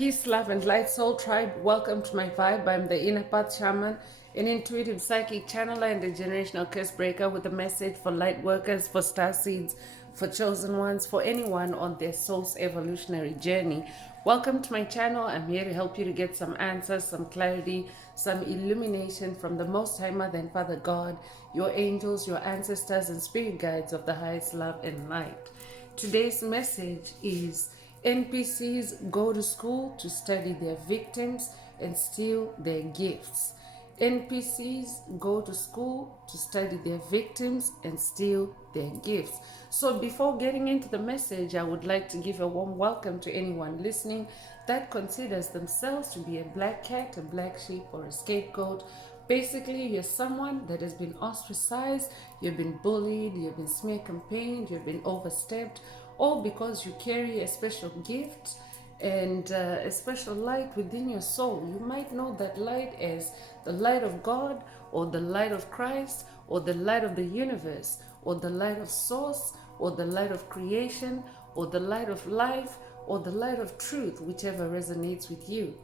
Peace, love, and light, soul tribe. Welcome to my vibe. I'm the inner path shaman, an intuitive psychic channeler, and a generational curse breaker with a message for light workers, for star seeds, for chosen ones, for anyone on their soul's evolutionary journey. Welcome to my channel. I'm here to help you to get some answers, some clarity, some illumination from the Most High Mother and Father God, your angels, your ancestors, and spirit guides of the highest love and light. Today's message is NPCs go to school to study their victims and steal their gifts. NPCs go to school to study their victims and steal their gifts. So before getting into the message, I would like to give a warm welcome to anyone listening that considers themselves to be a black cat, a black sheep, or a scapegoat. Basically, you're someone that has been ostracized, you've been bullied, you've been smear campaigned, you've been overstepped, all because you carry a special gift and a special light within your soul. You might know that light as the light of God, or the light of Christ, or the light of the universe, or the light of source, or the light of creation, or the light of life, or the light of truth, whichever resonates with you.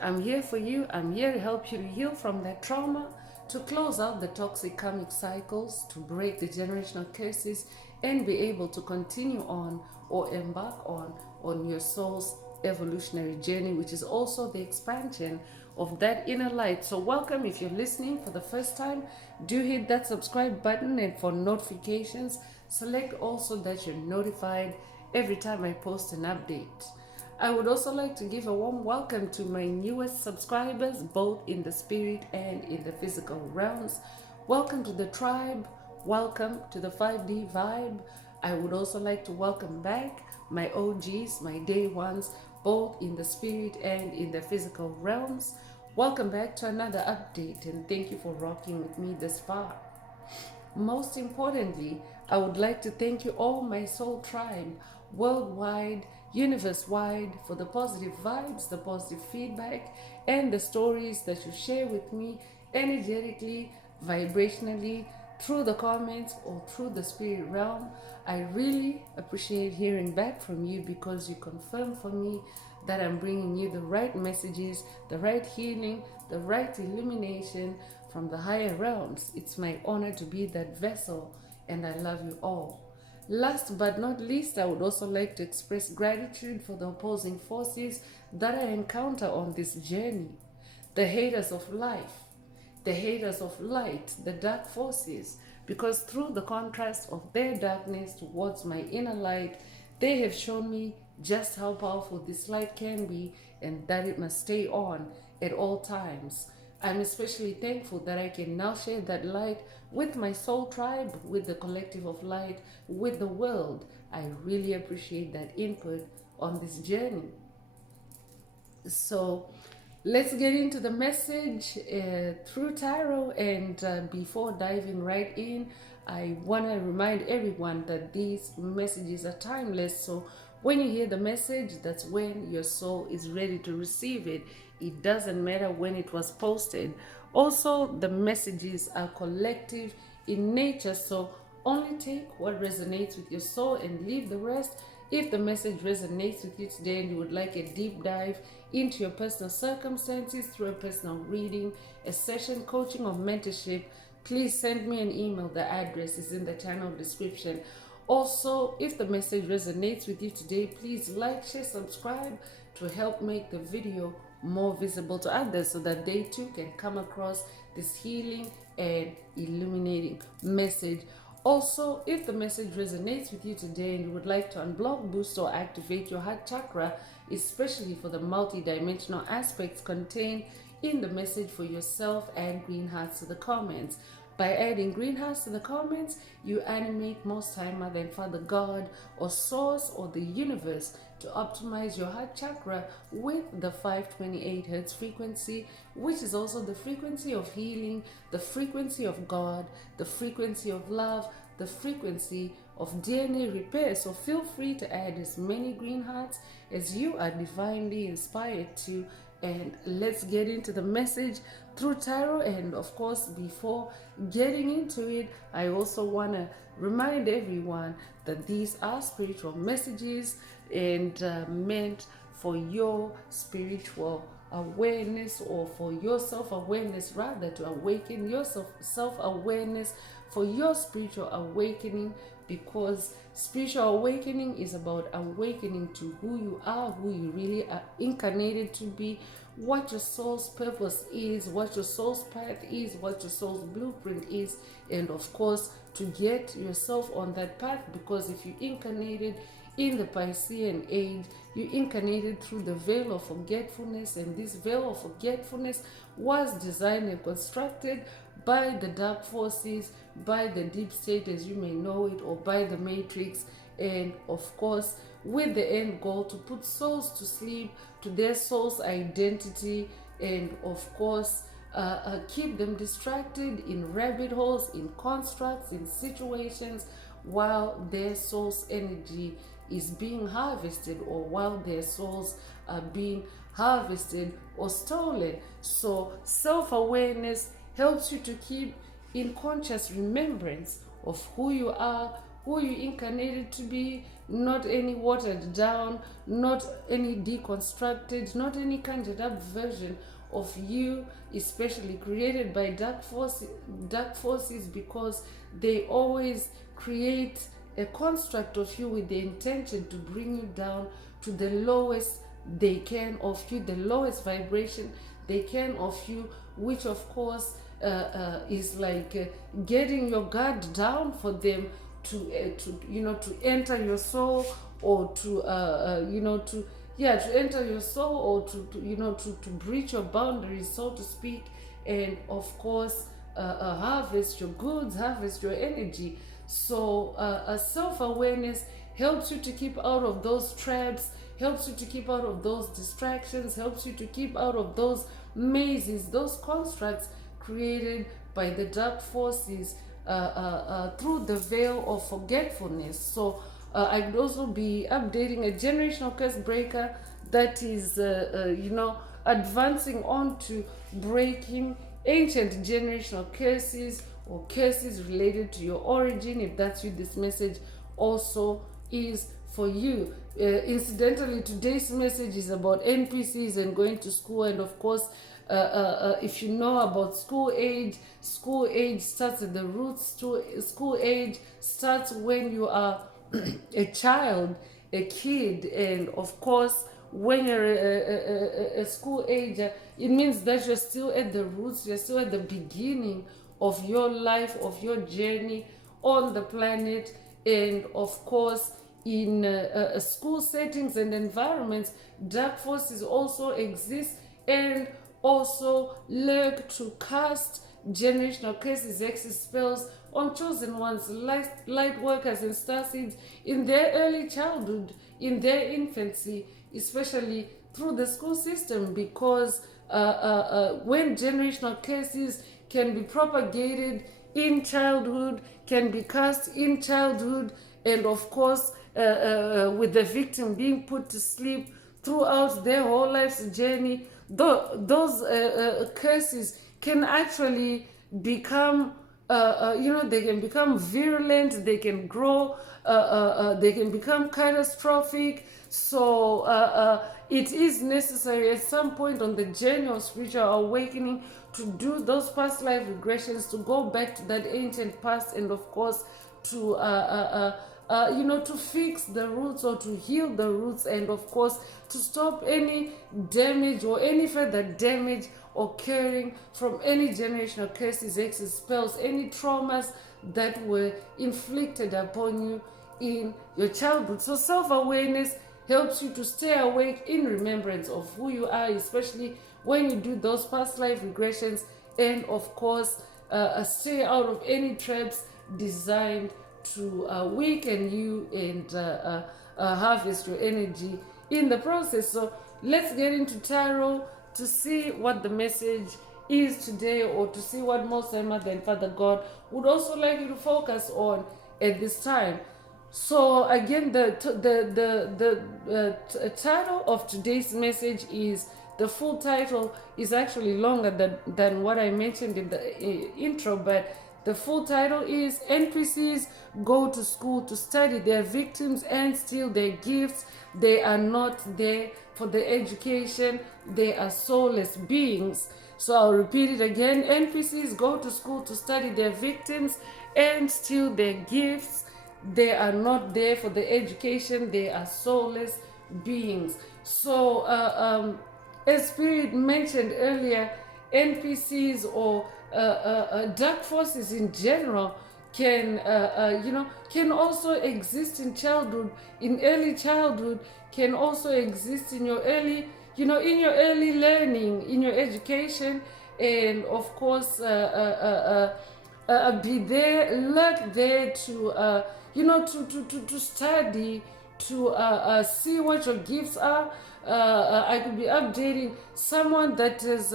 I'm here for you. I'm here to help you to heal from that trauma, to close out the toxic karmic cycles, to break the generational curses, and be able to continue on or embark on your soul's evolutionary journey, which is also the expansion of that inner light. So welcome. If you're listening for the first time, do hit that subscribe button, and for notifications, select also that you're notified every time I post an update. I would also like to give a warm welcome to my newest subscribers, both in the spirit and in the physical realms. Welcome to the tribe. Welcome to the 5D vibe. I would also like to welcome back my OGs, my day ones, both in the spirit and in the physical realms. Welcome back to another update, and thank you for rocking with me this far. Most importantly, I would like to thank you all, my soul tribe, worldwide, universe-wide, for the positive vibes, the positive feedback, and the stories that you share with me energetically, vibrationally, through the comments or through the spirit realm. I really appreciate hearing back from you, because you confirm for me that I'm bringing you the right messages, the right healing, the right illumination from the higher realms. It's my honor to be that vessel, and I love you all. Last but not least, I would also like to express gratitude for the opposing forces that I encounter on this journey. The haters of life, the haters of light, the dark forces, because through the contrast of their darkness towards my inner light, they have shown me just how powerful this light can be, and that it must stay on at all times. I'm especially thankful that I can now share that light with my soul tribe, with the collective of light, with the world. I really appreciate that input on this journey. So let's get into the message through tarot, and before diving right in, I want to remind everyone that these messages are timeless. So when you hear the message, that's when your soul is ready to receive it. It doesn't matter when it was posted. Also, the messages are collective in nature, so only take what resonates with your soul and leave the rest. If the message resonates with you today and you would like a deep dive into your personal circumstances through a personal reading, a session, coaching, or mentorship, please send me an email. The address is in the channel description. Also, if the message resonates with you today, please like, share, subscribe to help make the video more visible to others, so that they too can come across this healing and illuminating message. Also, if the message resonates with you today and you would like to unblock, boost, or activate your heart chakra, especially for the multi-dimensional aspects contained in the message for yourself, add green hearts to the comments. By adding green hearts to the comments, you animate Most High Mother and Father God, or Source, or the universe to optimize your heart chakra with the 528 Hertz frequency, which is also the frequency of healing, the frequency of God, the frequency of love, the frequency of DNA repair. So feel free to add as many green hearts as you are divinely inspired to. And let's get into the message through tarot. And of course, before getting into it, I also want to remind everyone that these are spiritual messages and meant for your spiritual awareness, or for your self-awareness, rather, to awaken your self-awareness for your spiritual awakening, because spiritual awakening is about awakening to who you are, who you really are incarnated to be, what your soul's purpose is, what your soul's path is, what your soul's blueprint is, and of course to get yourself on that path. Because if you incarnated in the Piscean age, you incarnated through the veil of forgetfulness, and this veil of forgetfulness was designed and constructed by the dark forces, by the deep state as you may know it, or by the matrix, and of course with the end goal to put souls to sleep, to their soul's identity, and of course keep them distracted in rabbit holes, in constructs, in situations, while their soul's energy is being harvested, or while their souls are being harvested or stolen. So self-awareness helps you to keep in conscious remembrance of who you are, who you incarnated to be, not any watered down, not any deconstructed, not any conjured up version of you, especially created by dark forces, because they always create a construct of you with the intention to bring you down to the lowest they can of you, the lowest vibration they can of you, which of course is like getting your guard down for them to enter your soul, or to enter your soul, or to breach your boundaries, so to speak, and of course harvest your goods, harvest your energy. So self-awareness helps you to keep out of those traps, helps you to keep out of those distractions, helps you to keep out of those mazes, those constructs created by the dark forces through the veil of forgetfulness. So I would also be updating a generational curse breaker that is advancing on to breaking ancient generational curses, or curses related to your origin. If that's you, this message also is for you. Incidentally, today's message is about NPCs and going to school, and of course if you know about school age starts at the roots. School age starts when you are a child, a kid, and of course when you're a school ager, it means that you're still at the roots, you're still at the beginning of your life, of your journey on the planet. And of course in school settings and environments, dark forces also exist and also lurk to cast generational curses, hexes, spells on chosen ones, light workers and starseeds in their early childhood, in their infancy, especially through the school system, because when generational curses can be propagated in childhood, can be cast in childhood, and of course with the victim being put to sleep throughout their whole life's journey, those curses can actually become they can become virulent, they can grow, they can become catastrophic. So it is necessary at some point on the journey of spiritual awakening to do those past life regressions, to go back to that ancient past, and of course to to fix the roots, or to heal the roots, and of course to stop any damage or any further damage occurring from any generational curses, hexes, spells, any traumas that were inflicted upon you in your childhood. So self-awareness helps you to stay awake in remembrance of who you are, especially when you do those past life regressions, and of course stay out of any traps designed to weaken you and harvest your energy in the process. So let's get into tarot to see what the message is today, or to see what Most High Mother and Father God would also like you to focus on at this time. So again, the title of today's message is, the full title is actually longer than what I mentioned in the intro, but the full title is NPCs Go to School to Study. Their victims and steal their gifts. They are not there for the education, they are soulless beings. So I'll repeat it again. NPCs go to school to study their victims and steal their gifts. They are not there for the education. They are soulless beings. So as Spirit mentioned earlier, NPCs or dark forces in general can can also exist in childhood, in early childhood, can also exist in your early in your early learning, in your education, and of course be there, lurk there to to study, to see what your gifts are. I could be updating someone that has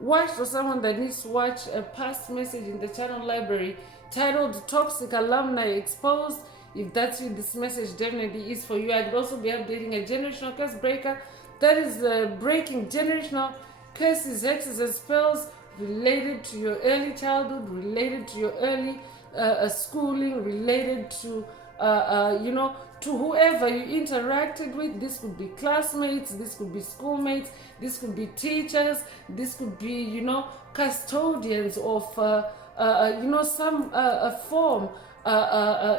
watched, or someone that needs to watch a past message in the channel library titled Toxic Alumni Exposed. If that's you, this message definitely is for you. I could also be updating a generational curse breaker that is breaking generational curses, hexes, and spells related to your early childhood, related to your early schooling, related to to whoever you interacted with. This could be classmates, this could be schoolmates, this could be teachers, this could be custodians of some form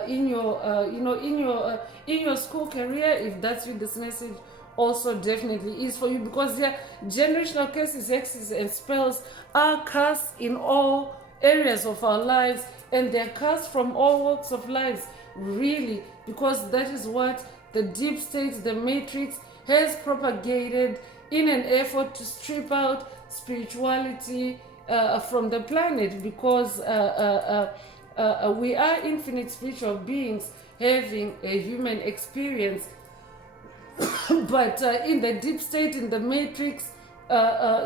in your in your school career. If that's you, this message also definitely is for you, because generational curses, hexes, and spells are cast in all areas of our lives, and they're cast from all walks of lives, really, because that is what the deep state, the matrix, has propagated in an effort to strip out spirituality from the planet, because we are infinite spiritual beings having a human experience. But in the deep state, in the matrix,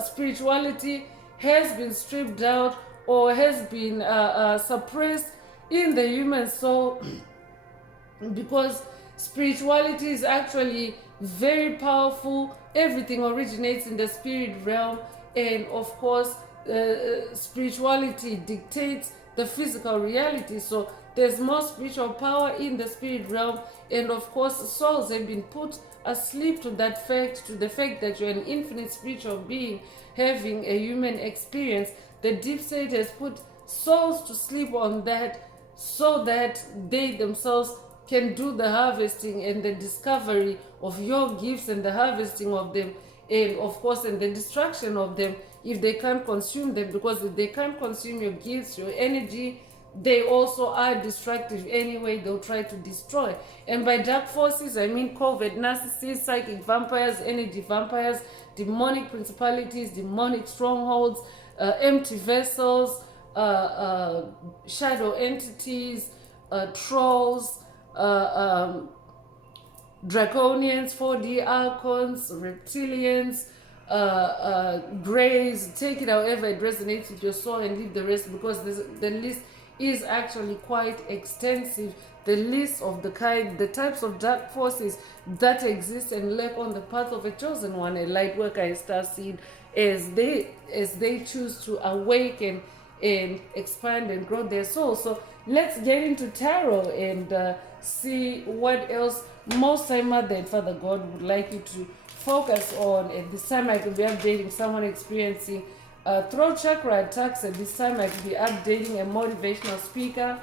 spirituality has been stripped out or has been suppressed in the human soul, because spirituality is actually very powerful. Everything originates in the spirit realm, and of course spirituality dictates the physical reality. So there's more spiritual power in the spirit realm, and of course souls have been put asleep to that fact, to the fact that you're an infinite spiritual being having a human experience. The deep state has put souls to sleep on that, so that they themselves can do the harvesting and the discovery of your gifts, and the harvesting of them, and of course and the destruction of them if they can't consume them, because if they can't consume your gifts, your energy, they also are destructive anyway. They'll try to destroy. And by dark forces, I mean covert narcissists, psychic vampires, energy vampires, demonic principalities, demonic strongholds, empty vessels, shadow entities, trolls, draconians, 4D archons, reptilians, grays. Take it however it resonates with your soul and leave the rest, because the list is actually quite extensive. The list of the types of dark forces that exist and lurk on the path of a chosen one, a light worker, a star seed, as they choose to awaken and expand and grow their soul. So let's get into tarot and see what else Most High Mother and Father God would like you to focus on. At this time I could be updating someone experiencing throat chakra attacks. At this time I could be updating a motivational speaker.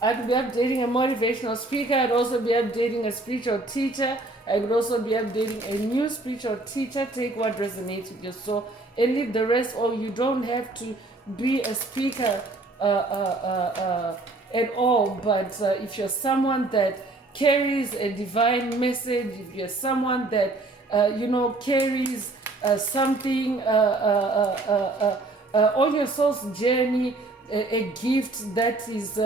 I could be updating a motivational speaker. I'd also be updating a spiritual teacher. I could also be updating a new spiritual teacher. Take what resonates with your soul and leave the rest. Or you don't have to be a speaker at all. But if you're someone that carries a divine message, if you're someone that carries something on your soul's journey, a gift that is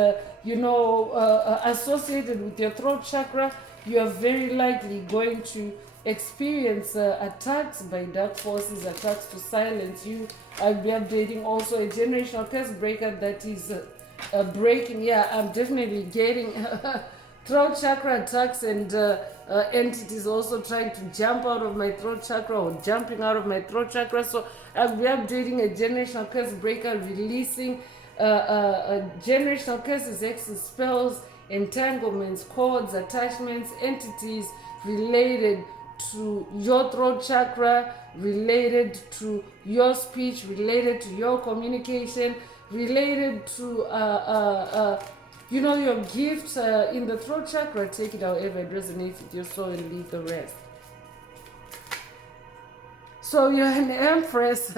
associated with your throat chakra, you are very likely going to experience attacks by dark forces, attacks to silence you. I'll be updating also a generational curse breaker that is breaking. Yeah, I'm definitely getting throat chakra attacks and entities also trying to jump out of my throat chakra or jumping out of my throat chakra. So I'll be updating a generational curse breaker, releasing generational curses, hexes, spells, entanglements, cords, attachments, entities related to your throat chakra, related to your speech, related to your communication, related to your gifts in the throat chakra. Take it however it resonates with your soul and leave the rest. So you're an empress.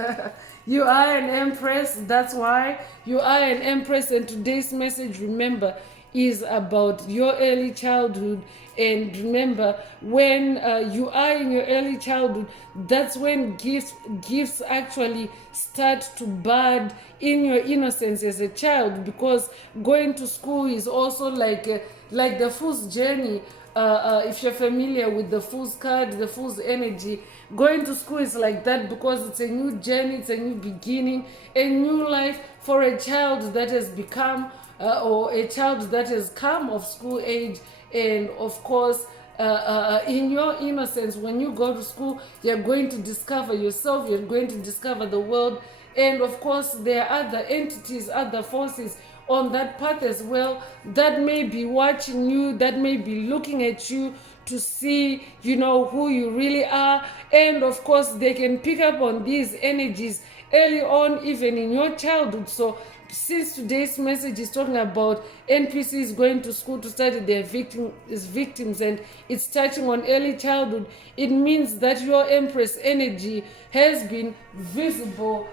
You are an empress. That's why you are an empress. And today's message, remember, is about your early childhood. And remember, when you are in your early childhood, that's when gifts actually start to bud in your innocence as a child, because going to school is also like the fool's journey. If you're familiar with the fool's card, the fool's energy, going to school is like that, because it's a new journey, it's a new beginning, a new life for a child that has become or a child that has come of school age. And of course, in your innocence, when you go to school, you're going to discover yourself, you're going to discover the world. And of course, there are other entities, other forces on that path as well, that may be watching you, that may be looking at you to see, who you really are. And of course, they can pick up on these energies early on, even in your childhood. So since today's message is talking about NPCs going to school to study their victims, and it's touching on early childhood, it means that your Empress energy has been visible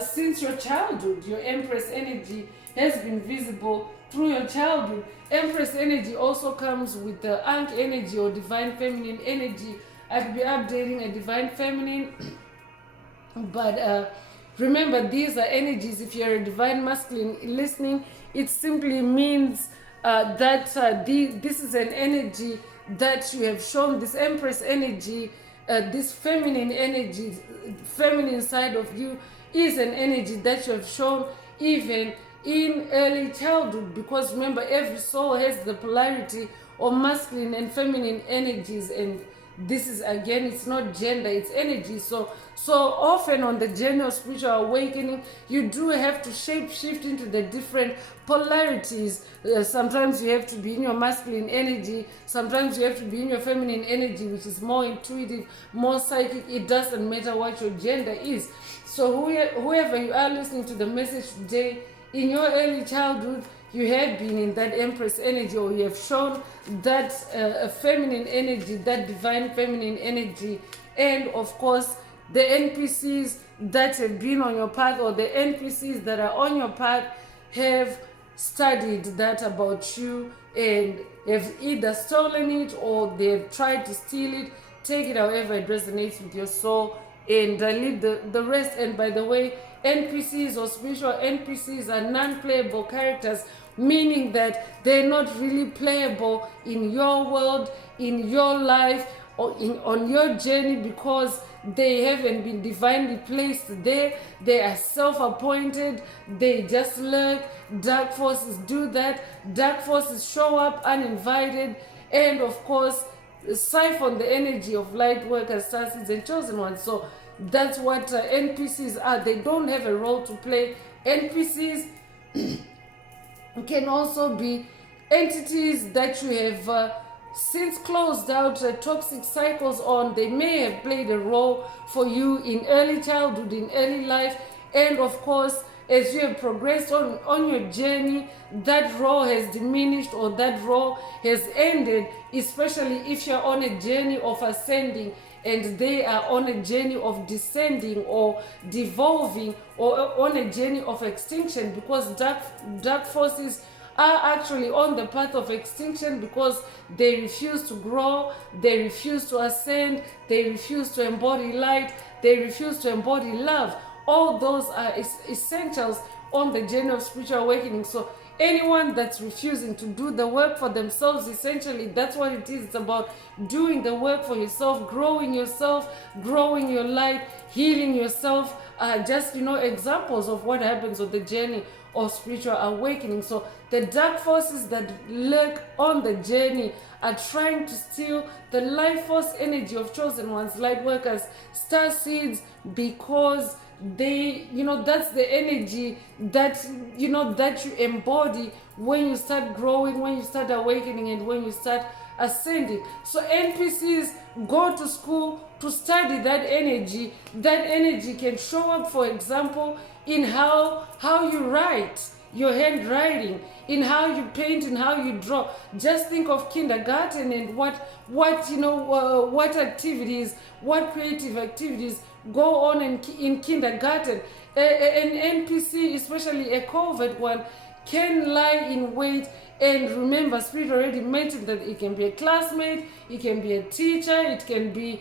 since your childhood. Your Empress energy has been visible through your childhood. Empress energy also comes with the Ankh energy or divine feminine energy. I could be updating a divine feminine, but remember, these are energies. If you're a divine masculine listening, it simply means that this is an energy that you have shown. This Empress energy, this feminine energy, feminine side of you, is an energy that you have shown even in early childhood, because remember, every soul has the polarity of masculine and feminine energies, and this is, again, it's not gender, it's energy. So often on the journey of spiritual awakening, you do have to shape shift into the different polarities. Sometimes you have to be in your masculine energy, sometimes you have to be in your feminine energy, which is more intuitive, more psychic. It doesn't matter what your gender is. So whoever you are listening to the message today, in your early childhood, you have been in that Empress energy, or you have shown that feminine energy, that divine feminine energy. And of course, the NPCs that have been on your path, or the NPCs that are on your path, have studied that about you and have either stolen it or they've tried to steal it. Take it however it resonates with your soul, and leave the rest. And by the way, NPCs or spiritual NPCs are non-playable characters, meaning that they're not really playable in your world, in your life, or on your journey, because they haven't been divinely placed there. They are self-appointed. They just lurk. Dark forces do that. Dark forces show up uninvited, and of course siphon the energy of light workers, starseeds, and chosen ones. So that's what NPCs are. They don't have a role to play. NPCs can also be entities that you have since closed out toxic cycles on. They may have played a role for you in early childhood, in early life, and of course, as you have progressed on your journey, that role has diminished, or that role has ended, especially if you're on a journey of ascending and they are on a journey of descending or devolving, or on a journey of extinction, because dark forces are actually on the path of extinction, because they refuse to grow, they refuse to ascend, they refuse to embody light, they refuse to embody love. All those are essentials on the journey of spiritual awakening. So anyone that's refusing to do the work for themselves, essentially, that's what it is. It's about doing the work for yourself, growing your light, healing yourself. Just, examples of what happens on the journey of spiritual awakening. So the dark forces that lurk on the journey are trying to steal the life force energy of chosen ones, light workers, star seeds, because that's the energy that that you embody when you start growing, when you start awakening, and when you start ascending. So NPCs go to school to study that energy. That energy can show up, for example, in how you write, your handwriting, in how you paint and how you draw. Just think of kindergarten and what activities, what creative activities go on in kindergarten. An NPC, especially a covert one, can lie in wait. And remember, Spirit already mentioned that it can be a classmate, it can be a teacher, it can be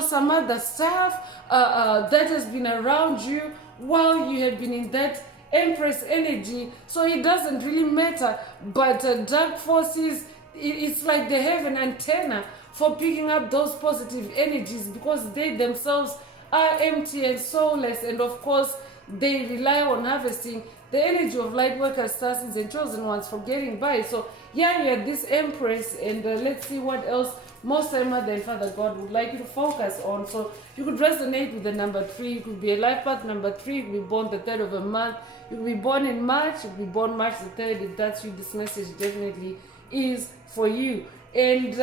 some other staff that has been around you while you have been in that Empress energy. So it doesn't really matter. But dark forces, it's like they have an antenna for picking up those positive energies, because they themselves are empty and soulless, and of course they rely on harvesting the energy of light workers, star seeds, and chosen ones for getting by. So yeah, you had this Empress, and let's see what else Most High Mother and Father God would like you to focus on. So you could resonate with the number 3. You could be a life path number 3. You could be born the 3rd of a month. You could be born in March. You could be born March the 3rd. If that's you, this message definitely is for you. And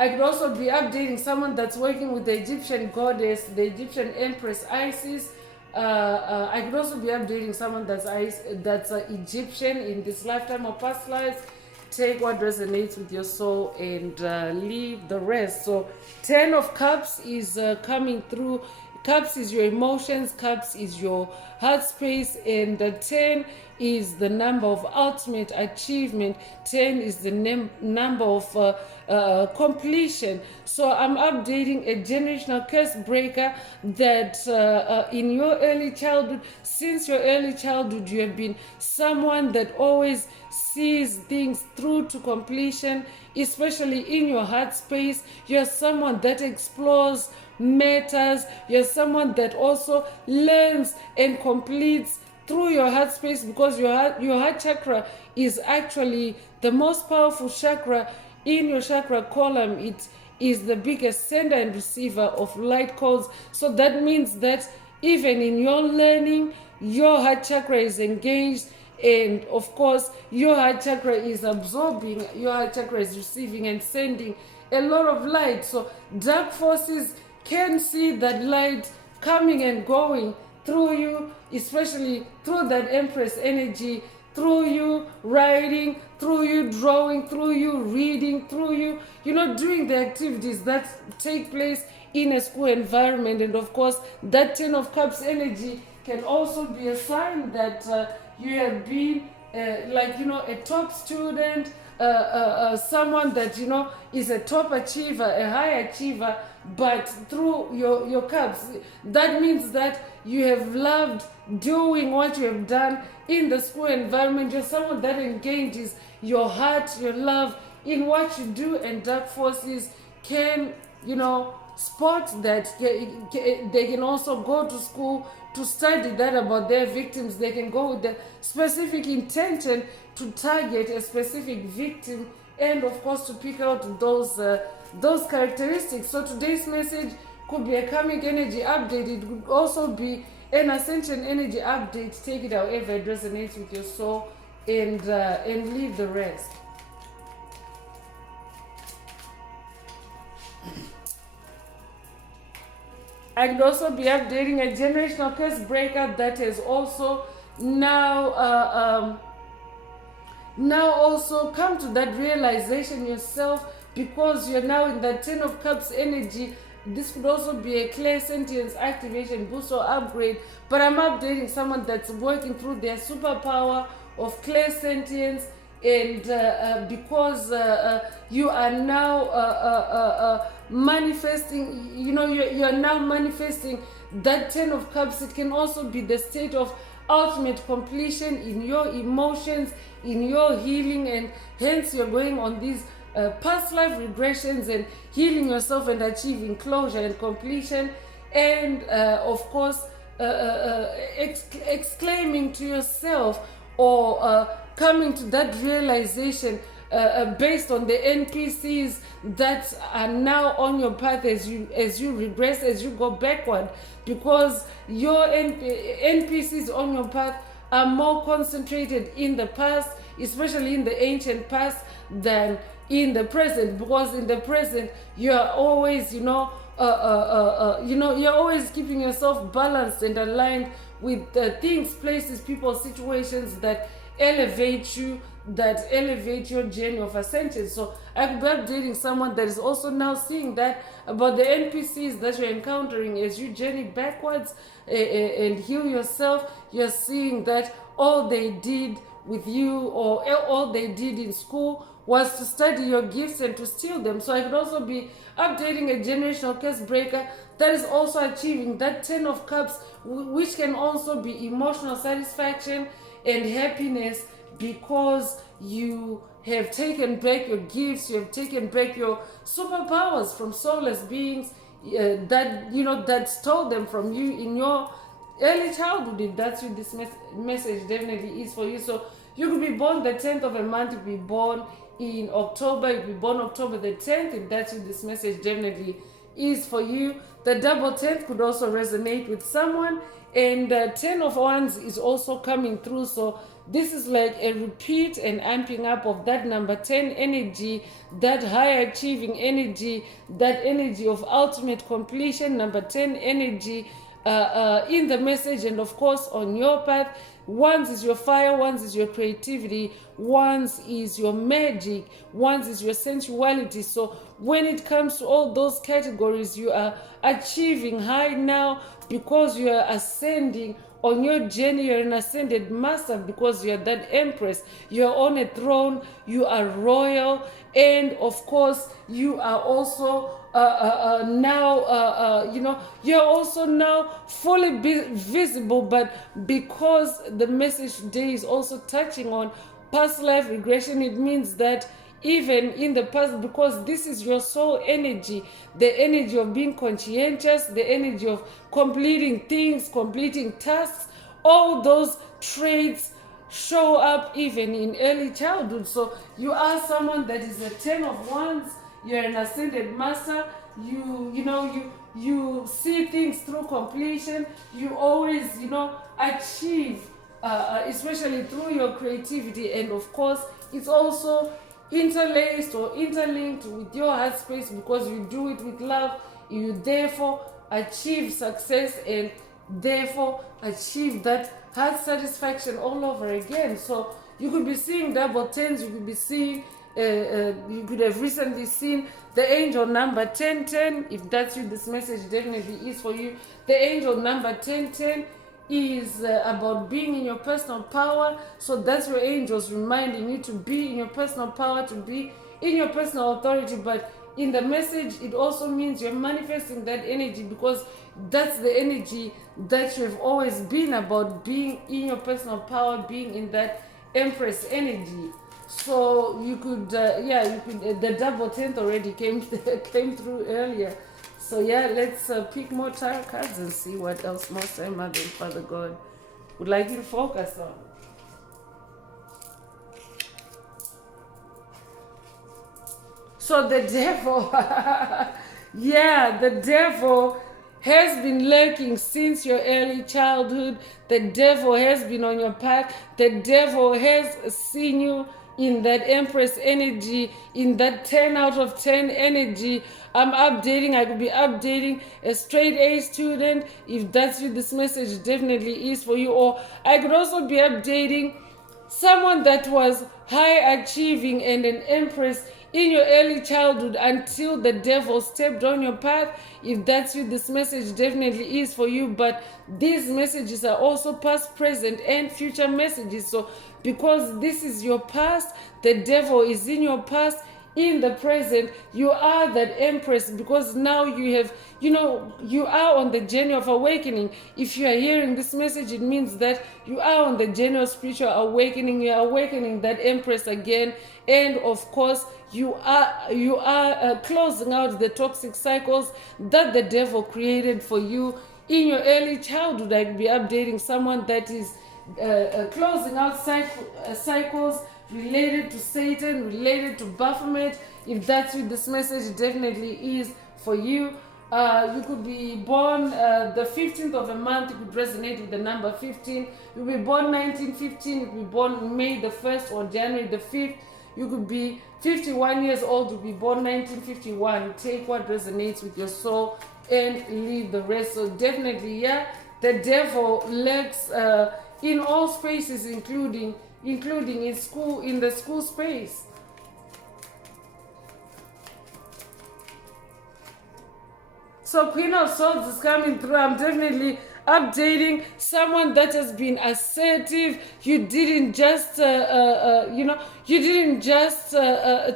I could also be updating someone that's working with the Egyptian goddess, the Egyptian Empress Isis. I could also be updating someone that's Egyptian in this lifetime or past lives. Take what resonates with your soul and leave the rest. So 10 of Cups is coming through. Cups is your emotions, Cups is your heart space, and 10 is the number of ultimate achievement. 10 is the number of completion. So I'm updating a generational curse breaker that in your early childhood, since your early childhood, you have been someone that always sees things through to completion, especially in your heart space. You're someone that explores matters. You're someone that also learns and completes through your heart space, because your heart chakra is actually the most powerful chakra in your chakra column. It is the biggest sender and receiver of light codes. So that means that even in your learning, your heart chakra is engaged. And of course, your heart chakra is absorbing, your heart chakra is receiving and sending a lot of light. So dark forces can see that light coming and going through you, especially through that Empress energy, through you writing, through you drawing, through you reading, through you, doing the activities that take place in a school environment. And of course, that 10 of Cups energy can also be a sign that you have been a top student, someone that is a top achiever, a high achiever, but through your Cups. That means that you have loved doing what you have done in the school environment. You're someone that engages your heart, your love in what you do. And dark forces can spot that. They can also go to school to study that about their victims. They can go with the specific intention to target a specific victim, and of course to pick out those characteristics. So today's message could be a karmic energy update. It could also be an ascension energy update. Take it however it resonates with your soul, and leave the rest. I could also be updating a generational curse breaker that has also now also come to that realization yourself, because you're now in that 10 of Cups energy. This could also be a clear sentience activation, boost, or upgrade. But I'm updating someone that's working through their superpower of clear sentience, and because you are now manifesting, you are now manifesting that 10 of Cups. It can also be the state of ultimate completion in your emotions, in your healing, and hence you're going on these past life regressions and healing yourself and achieving closure and completion. And of course, exclaiming to yourself, or coming to that realization based on the NPCs that are now on your path as you regress, as you go backward, because your NPCs on your path are more concentrated in the past, especially in the ancient past, than in the present. Because in the present, you are always, you're always keeping yourself balanced and aligned with things, places, people, situations that elevate you, that elevate your journey of ascension. So I could be updating someone that is also now seeing that about the NPCs that you're encountering as you journey backwards and heal yourself. You're seeing that all they did with you, or all they did in school, was to study your gifts and to steal them. So I could also be updating a generational curse breaker that is also achieving that 10 of cups, which can also be emotional satisfaction and happiness, because you have taken back your gifts, you have taken back your superpowers from soulless beings that stole them from you in your early childhood. If that's you, this message definitely is for you. So you could be born the 10th of a month, you could be born in October, you could be born October the 10th. If that's you, this message definitely is for you. The double 10th could also resonate with someone, and 10 of wands is also coming through. So this is like a repeat and amping up of that number 10 energy, that high achieving energy, that energy of ultimate completion, number 10 energy in the message. And of course on your path, Wands is your fire, wands is your creativity, wands is your magic, wands is your sensuality. So when it comes to all those categories, you are achieving high now because you are ascending on your journey. You're an ascended master because you're that empress. You're on a throne, you are royal, and of course you are also you're also now fully visible. But because the message today is also touching on past life regression, it means that even in the past, because this is your soul energy, the energy of being conscientious, the energy of completing things, completing tasks, all those traits show up even in early childhood. So you are someone that is a 10 of wands. You're an ascended master. You see things through completion. You always achieve, especially through your creativity. And of course it's also interlaced or interlinked with your heart space, because you do it with love. You therefore achieve success and therefore achieve that heart satisfaction all over again. So you could be seeing double tens. You could be seeing you could have recently seen the angel number 1010. If that's you, this message definitely is for you. The angel number 1010 is about being in your personal power. So that's your angels reminding you to be in your personal power, to be in your personal authority. But in the message, it also means you're manifesting that energy, because that's the energy that you have always been about, being in your personal power, being in that empress energy. So you could the double 10th already came through earlier. So yeah, let's pick more tarot cards and see what else Most High Mother and Father God would like you to focus on. So the devil, the devil has been lurking since your early childhood. The devil has been on your path. The devil has seen you in that empress energy, in that 10 out of 10 energy. I could be updating a straight A student. If that's you, this message definitely is for you. Or I could also be updating someone that was high achieving and an empress in your early childhood until the devil stepped on your path. If that's you, this message definitely is for you. But these messages are also past, present, and future messages. So because this is your past, the devil is in your past. In the present, you are that empress, because now you are on the journey of awakening. If you are hearing this message, it means that you are on the journey of spiritual awakening. You are awakening that empress again. And of course, you are closing out the toxic cycles that the devil created for you in your early childhood. I'd be updating someone that is closing out cycles related to Satan, related to Baphomet. If that's what this message definitely is for you. You could be born the 15th of a month, you could resonate with the number 15. You'll be born 1915, you could be born May the 1st or January the 5th. You could be 51 years old, you'll be born 1951. Take what resonates with your soul and leave the rest. So definitely, yeah, the devil lurks in all spaces, including in school, in the school space. So Queen of Swords is coming through. I'm definitely updating someone that has been assertive. You didn't just, you didn't just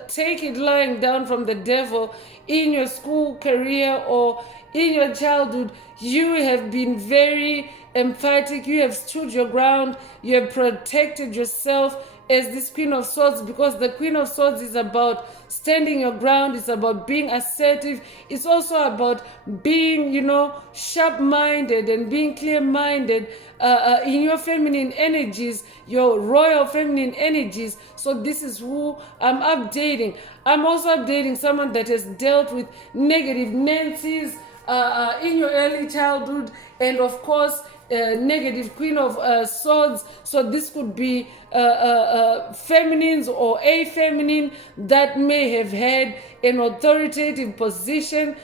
take it lying down from the devil in your school career or in your childhood. You have been very emphatic. You have stood your ground. You have protected yourself as this Queen of Swords, because the Queen of Swords is about standing your ground. It's about being assertive. It's also about being, sharp-minded and being clear-minded in your feminine energies, your royal feminine energies. So this is who I'm updating. I'm also updating someone that has dealt with negative Nancy's in your early childhood, and of course negative Queen of Swords. So this could be feminines or a feminine that may have had an authoritative position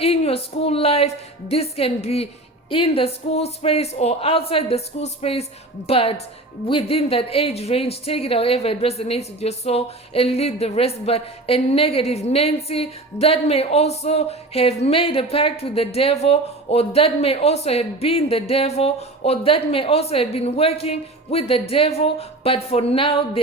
in your school life. This can be in the school space or outside the school space, but within that age range. Take it however it resonates with your soul and leave the rest. But a negative Nancy that may also have made a pact with the devil, or that may also have been the devil, or that may also have been working with the devil, but for now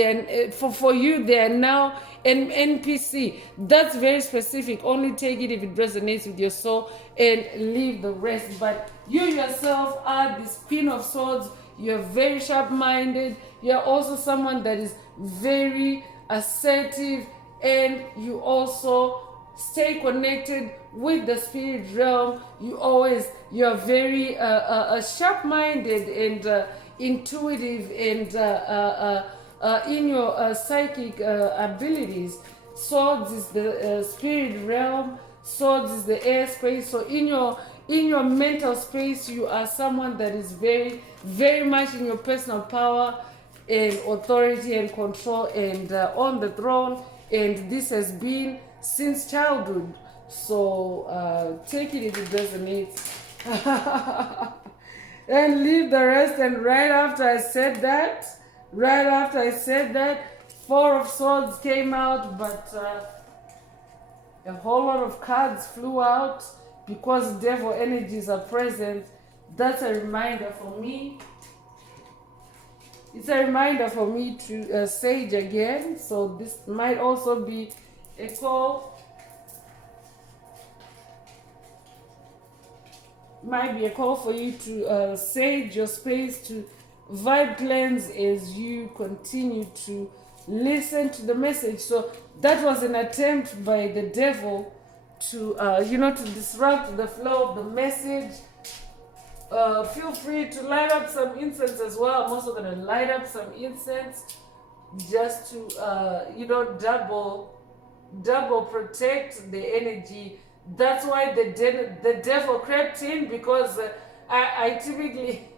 for you they are now an NPC. That's very specific. Only take it if it resonates with your soul and leave the rest. But you yourself are this Queen of Swords. You're very sharp-minded. You're also someone that is very assertive, and you also stay connected with the spirit realm. You're very sharp-minded and intuitive, and in your psychic abilities. Swords is the spirit realm. Swords is the airspace. So in your mental space, you are someone that is very, very much in your personal power and authority and control, and on the throne. And this has been since childhood. So take it if it resonates. And leave the rest. And right after I said that, Four of Swords came out, but a whole lot of cards flew out because devil energies are present. That's a reminder for me. It's a reminder for me to sage again. So this might also be a call. Might be a call for you to sage your space, to vibe cleanse as you continue to listen to the message. So that was an attempt by the devil to to disrupt the flow of the message. Feel free to light up some incense as well. I'm also going to light up some incense just to double protect the energy. That's why the devil crept in, because I typically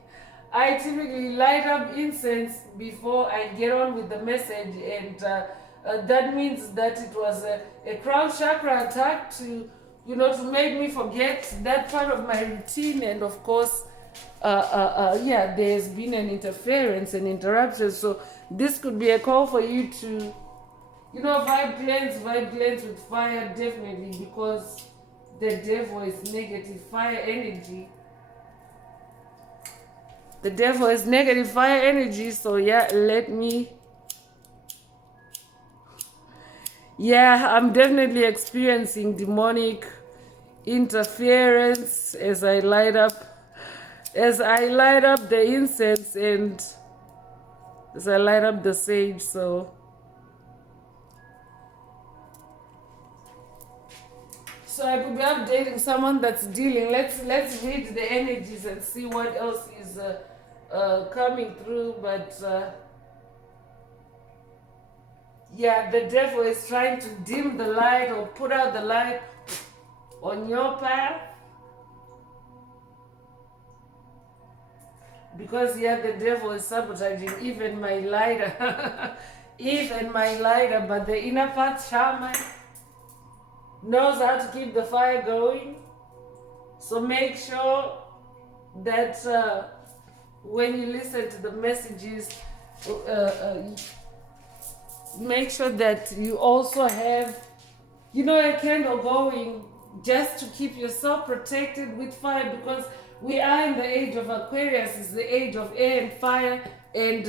light up incense before I get on with the message, and that means that it was a crown chakra attack to make me forget that part of my routine. And of course, there's been an interference and interruption. So this could be a call for you to, vibe cleanse with fire, definitely, because the devil is negative fire energy. The devil is negative fire energy. So I'm definitely experiencing demonic interference as I light up the incense and as I light up the sage. So I could be updating someone that's dealing. Let's read the energies and see what else is coming through. But Yeah, the devil is trying to dim the light or put out the light on your path. Because yeah, the devil is sabotaging even my lighter. Even my lighter, but the inner path shaman knows how to keep the fire going. So make sure that when you listen to the messages, make sure that you also have, a candle going just to keep yourself protected with fire, because we are in the age of Aquarius, it's the age of air and fire, and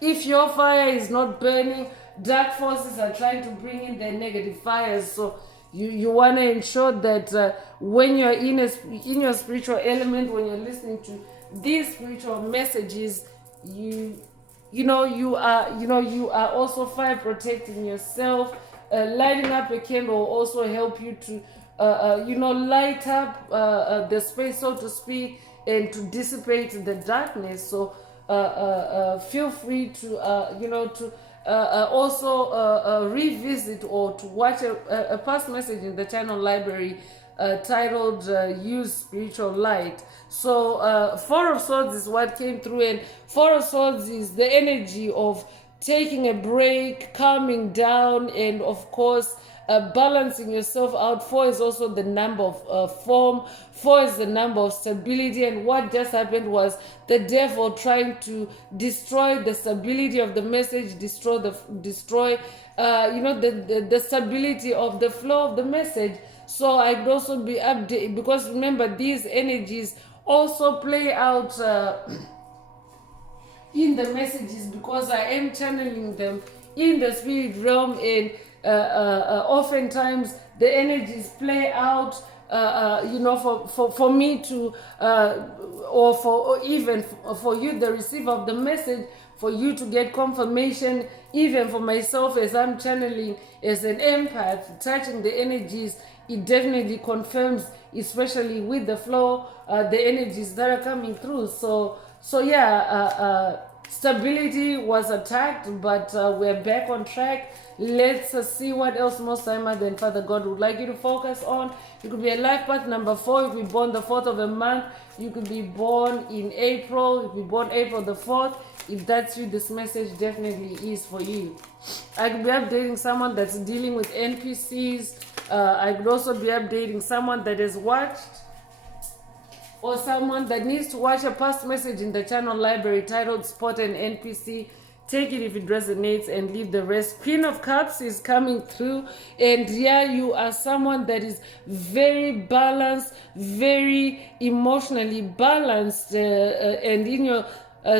if your fire is not burning, dark forces are trying to bring in their negative fires. So you want to ensure that when you're in your spiritual element, when you're listening to these spiritual messages, you are also fire protecting yourself. Lighting up a candle will also help you to light up the space, so to speak, and to dissipate the darkness. So feel free to also revisit or to watch a past message in the channel library titled Use Spiritual Light. So Four of Swords is what came through, and Four of Swords is the energy of taking a break, calming down, and of course balancing yourself out. Four is also the number of form. Four is the number of stability. And what just happened was the devil trying to destroy the stability of the message, destroy the stability of the flow of the message. So I could also be updated, because remember, these energies also play out in the messages, because I am channeling them in the spirit realm, and oftentimes the energies play out for me to or even for you, the receiver of the message, for you to get confirmation. Even for myself, as I'm channeling as an empath, touching the energies, it definitely confirms, especially with the flow, the energies that are coming through. So yeah, stability was attacked, but we're back on track. Let's see what else Most High Mother and Father God would like you to focus on. You could be a life path number 4. You could be born the 4th of a month. You could be born in April. You could be born April the 4th. If that's you, this message definitely is for you. I could be updating someone that's dealing with NPCs. I could also be updating someone that has watched, or someone that needs to watch a past message in the channel library titled Spot an NPC. Take it if it resonates and leave the rest. Queen of Cups is coming through, and yeah, you are someone that is very balanced, very emotionally balanced, and in your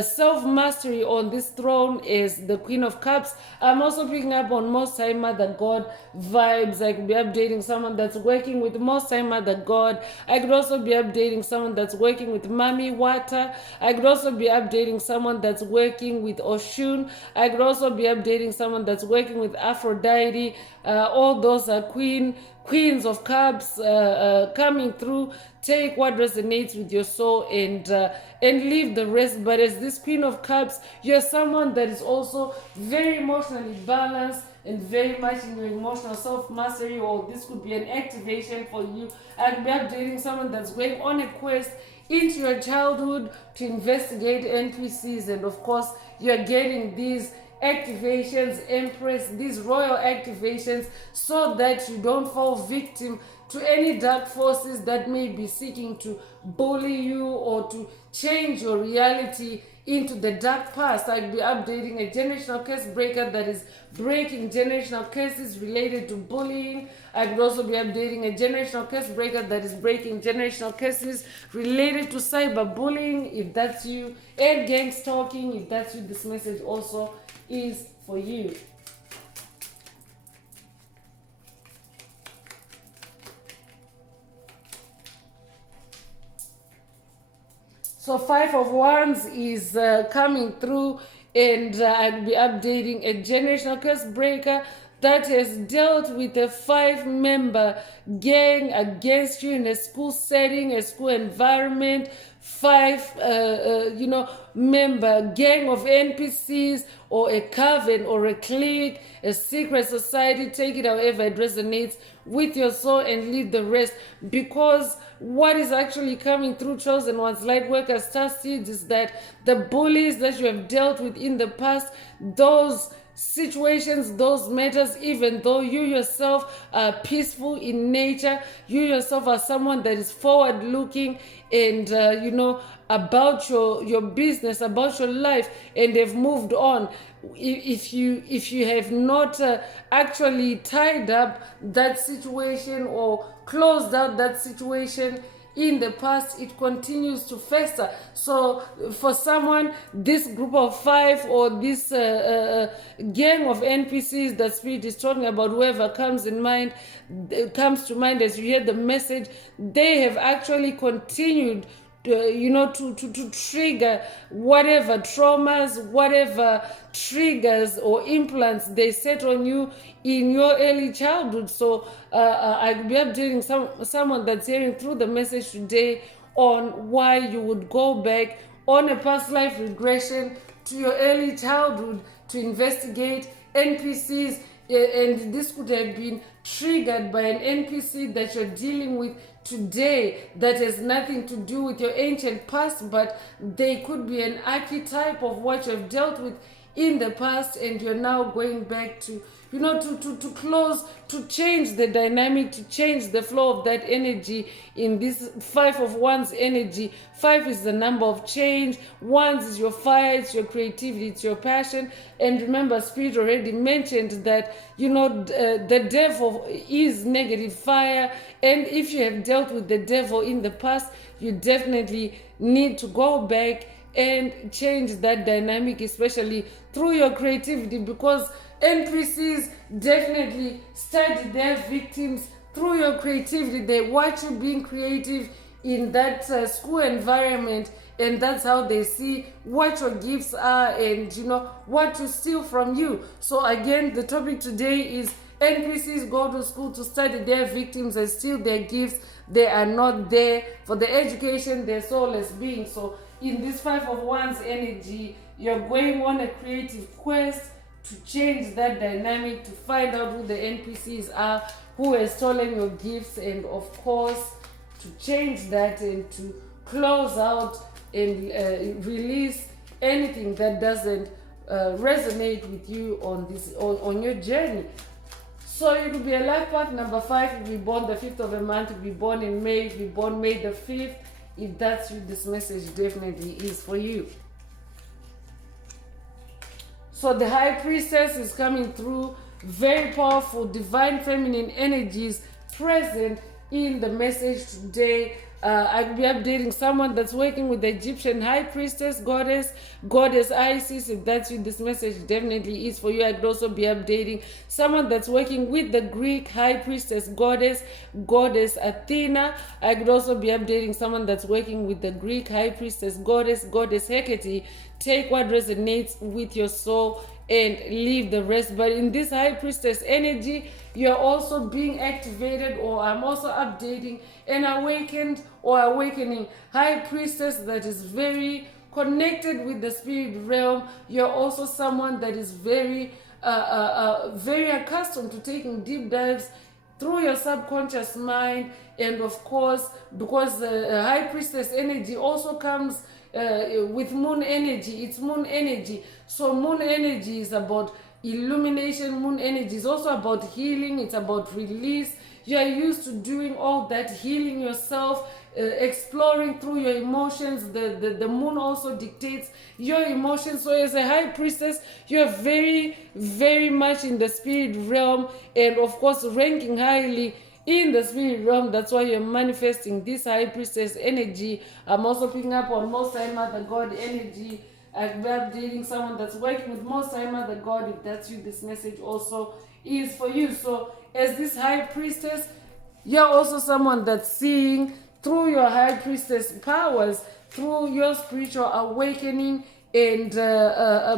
self-mastery on this throne is the Queen of Cups. I'm also picking up on Most High Mother God vibes. I could be updating someone that's working with Most High Mother God. I could also be updating someone that's working with Mami Wata. I could also be updating someone that's working with Oshun. I could also be updating someone that's working with Aphrodite. All those are Queens of Cups coming through. Take what resonates with your soul and leave the rest. But as this Queen of Cups, you're someone that is also very emotionally balanced and very much in your emotional self-mastery, or this could be an activation for you. I could be updating someone that's going on a quest into your childhood to investigate NPCs, and of course you're getting these activations, Empress, these royal activations, so that you don't fall victim to any dark forces that may be seeking to bully you or to change your reality into the dark past. I'd be updating a generational curse breaker that is breaking generational curses related to bullying. I could also be updating a generational curse breaker that is breaking generational curses related to cyberbullying, if that's you, and gang stalking, if that's you. This message also is for you. So 5 of Wands is coming through, and I'll be updating a generational curse breaker that has dealt with a 5-member gang against you in a school setting, a school environment, 5-member gang of NPCs, or a coven or a clique, a secret society. Take it however it resonates with your soul and leave the rest, because what is actually coming through chosen ones, light workers, star seeds, is that the bullies that you have dealt with in the past, those situations, those matters, even though you yourself are peaceful in nature, you yourself are someone that is forward looking and about your business, about your life, and have moved on. If you have not actually tied up that situation or closed out that situation in the past, it continues to fester. So for someone, this group of 5 or this gang of NPCs that Spirit is talking about, whoever comes to mind as you hear the message, they have actually continued to trigger whatever traumas, whatever triggers or implants they set on you in your early childhood. So I'll be updating someone that's hearing through the message today on why you would go back on a past life regression to your early childhood to investigate NPCs. And this could have been triggered by an NPC that you're dealing with today that has nothing to do with your ancient past, but they could be an archetype of what you've dealt with in the past, and you're now going back to to close, to change the dynamic, to change the flow of that energy in this 5 of Wands energy. 5 is the number of change. Wands is your fire, it's your creativity, it's your passion. And remember, Spirit already mentioned that the devil is negative fire, and if you have dealt with the devil in the past, you definitely need to go back and change that dynamic, especially through your creativity, because NPCs definitely study their victims through your creativity. They watch you being creative in that school environment, and that's how they see what your gifts are and what to steal from you. So again, the topic today is NPCs go to school to study their victims and steal their gifts. They are not there for the education, they're soulless beings. So in this 5 of Wands energy, you're going on a creative quest to change that dynamic, to find out who the NPCs are, who has stolen your gifts, and of course to change that and to close out and release anything that doesn't resonate with you on your journey. So you could be a life path number 5 if you born the 5th of a month, if you born in May, if you born May the 5th. If that's you, this message definitely is for you. So the High Priestess is coming through, very powerful, divine feminine energies present in the message today. I'll be updating someone that's working with the Egyptian High Priestess, Goddess Isis. If that's you, this message definitely is for you. I could also be updating someone that's working with the Greek High Priestess, Goddess Athena. I could also be updating someone that's working with the Greek High Priestess, Goddess Hecate. Take what resonates with your soul and leave the rest. But in this High Priestess energy, you're also being activated, or I'm also updating an awakened or awakening High Priestess that is very connected with the spirit realm. You're also someone that is very accustomed to taking deep dives through your subconscious mind. And of course, because the High Priestess energy also comes with moon energy, it's moon energy. So moon energy is about illumination. Moon energy is also about healing, it's about release. You are used to doing all that healing yourself, exploring through your emotions. The moon also dictates your emotions. So as a High Priestess, you are very, very much in the spirit realm, and of course ranking highly in the spirit realm. That's why you're manifesting this High Priestess energy. I'm also picking up on Most High Mother God energy. I've been updating someone that's working with Most High Mother God. If that's you, this message also is for you. So as this High Priestess, you're also someone that's seeing through your High Priestess powers, through your spiritual awakening and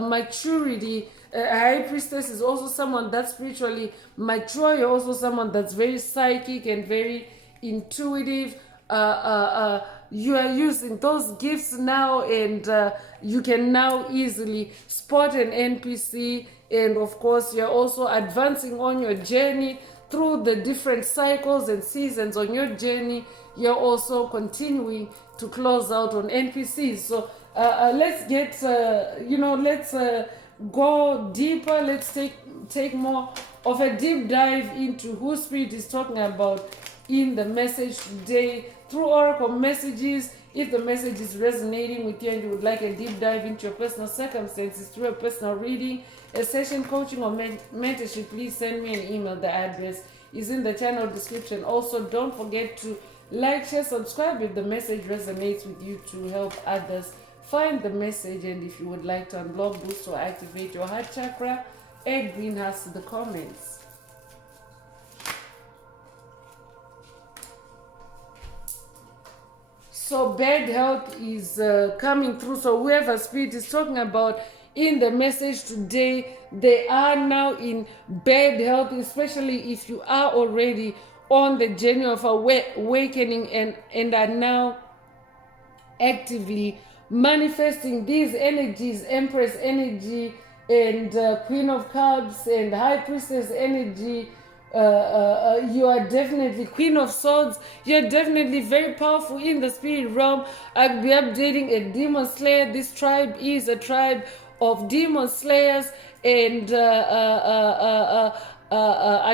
maturity, A high priestess is also someone that's spiritually mature. You're also someone that's very psychic and very intuitive. You are using those gifts now, and you can now easily spot an NPC. And of course, you're also advancing on your journey through the different cycles and seasons on your journey. You're also continuing to close out on NPCs. So let's get, let's go deeper. Let's take more of a deep dive into who Spirit is talking about in the message today through oracle messages. If the message is resonating with you and you would like a deep dive into your personal circumstances through a personal reading, a session coaching or mentorship, please send me an email. The address is in the channel description. Also, don't forget to like, share, subscribe if the message resonates with you, to help others find the message. And if you would like to unblock, boost, or activate your heart chakra, add green hearts to the comments. So bad health is coming through. So whoever Spirit is talking about in the message today, they are now in bad health, especially if you are already on the journey of awakening and are now actively manifesting these energies, Empress energy and Queen of Cups and High Priestess energy. You are definitely Queen of Swords. You're definitely very powerful in the spirit realm. I'll be updating a demon slayer. This tribe is a tribe of demon slayers, and I'll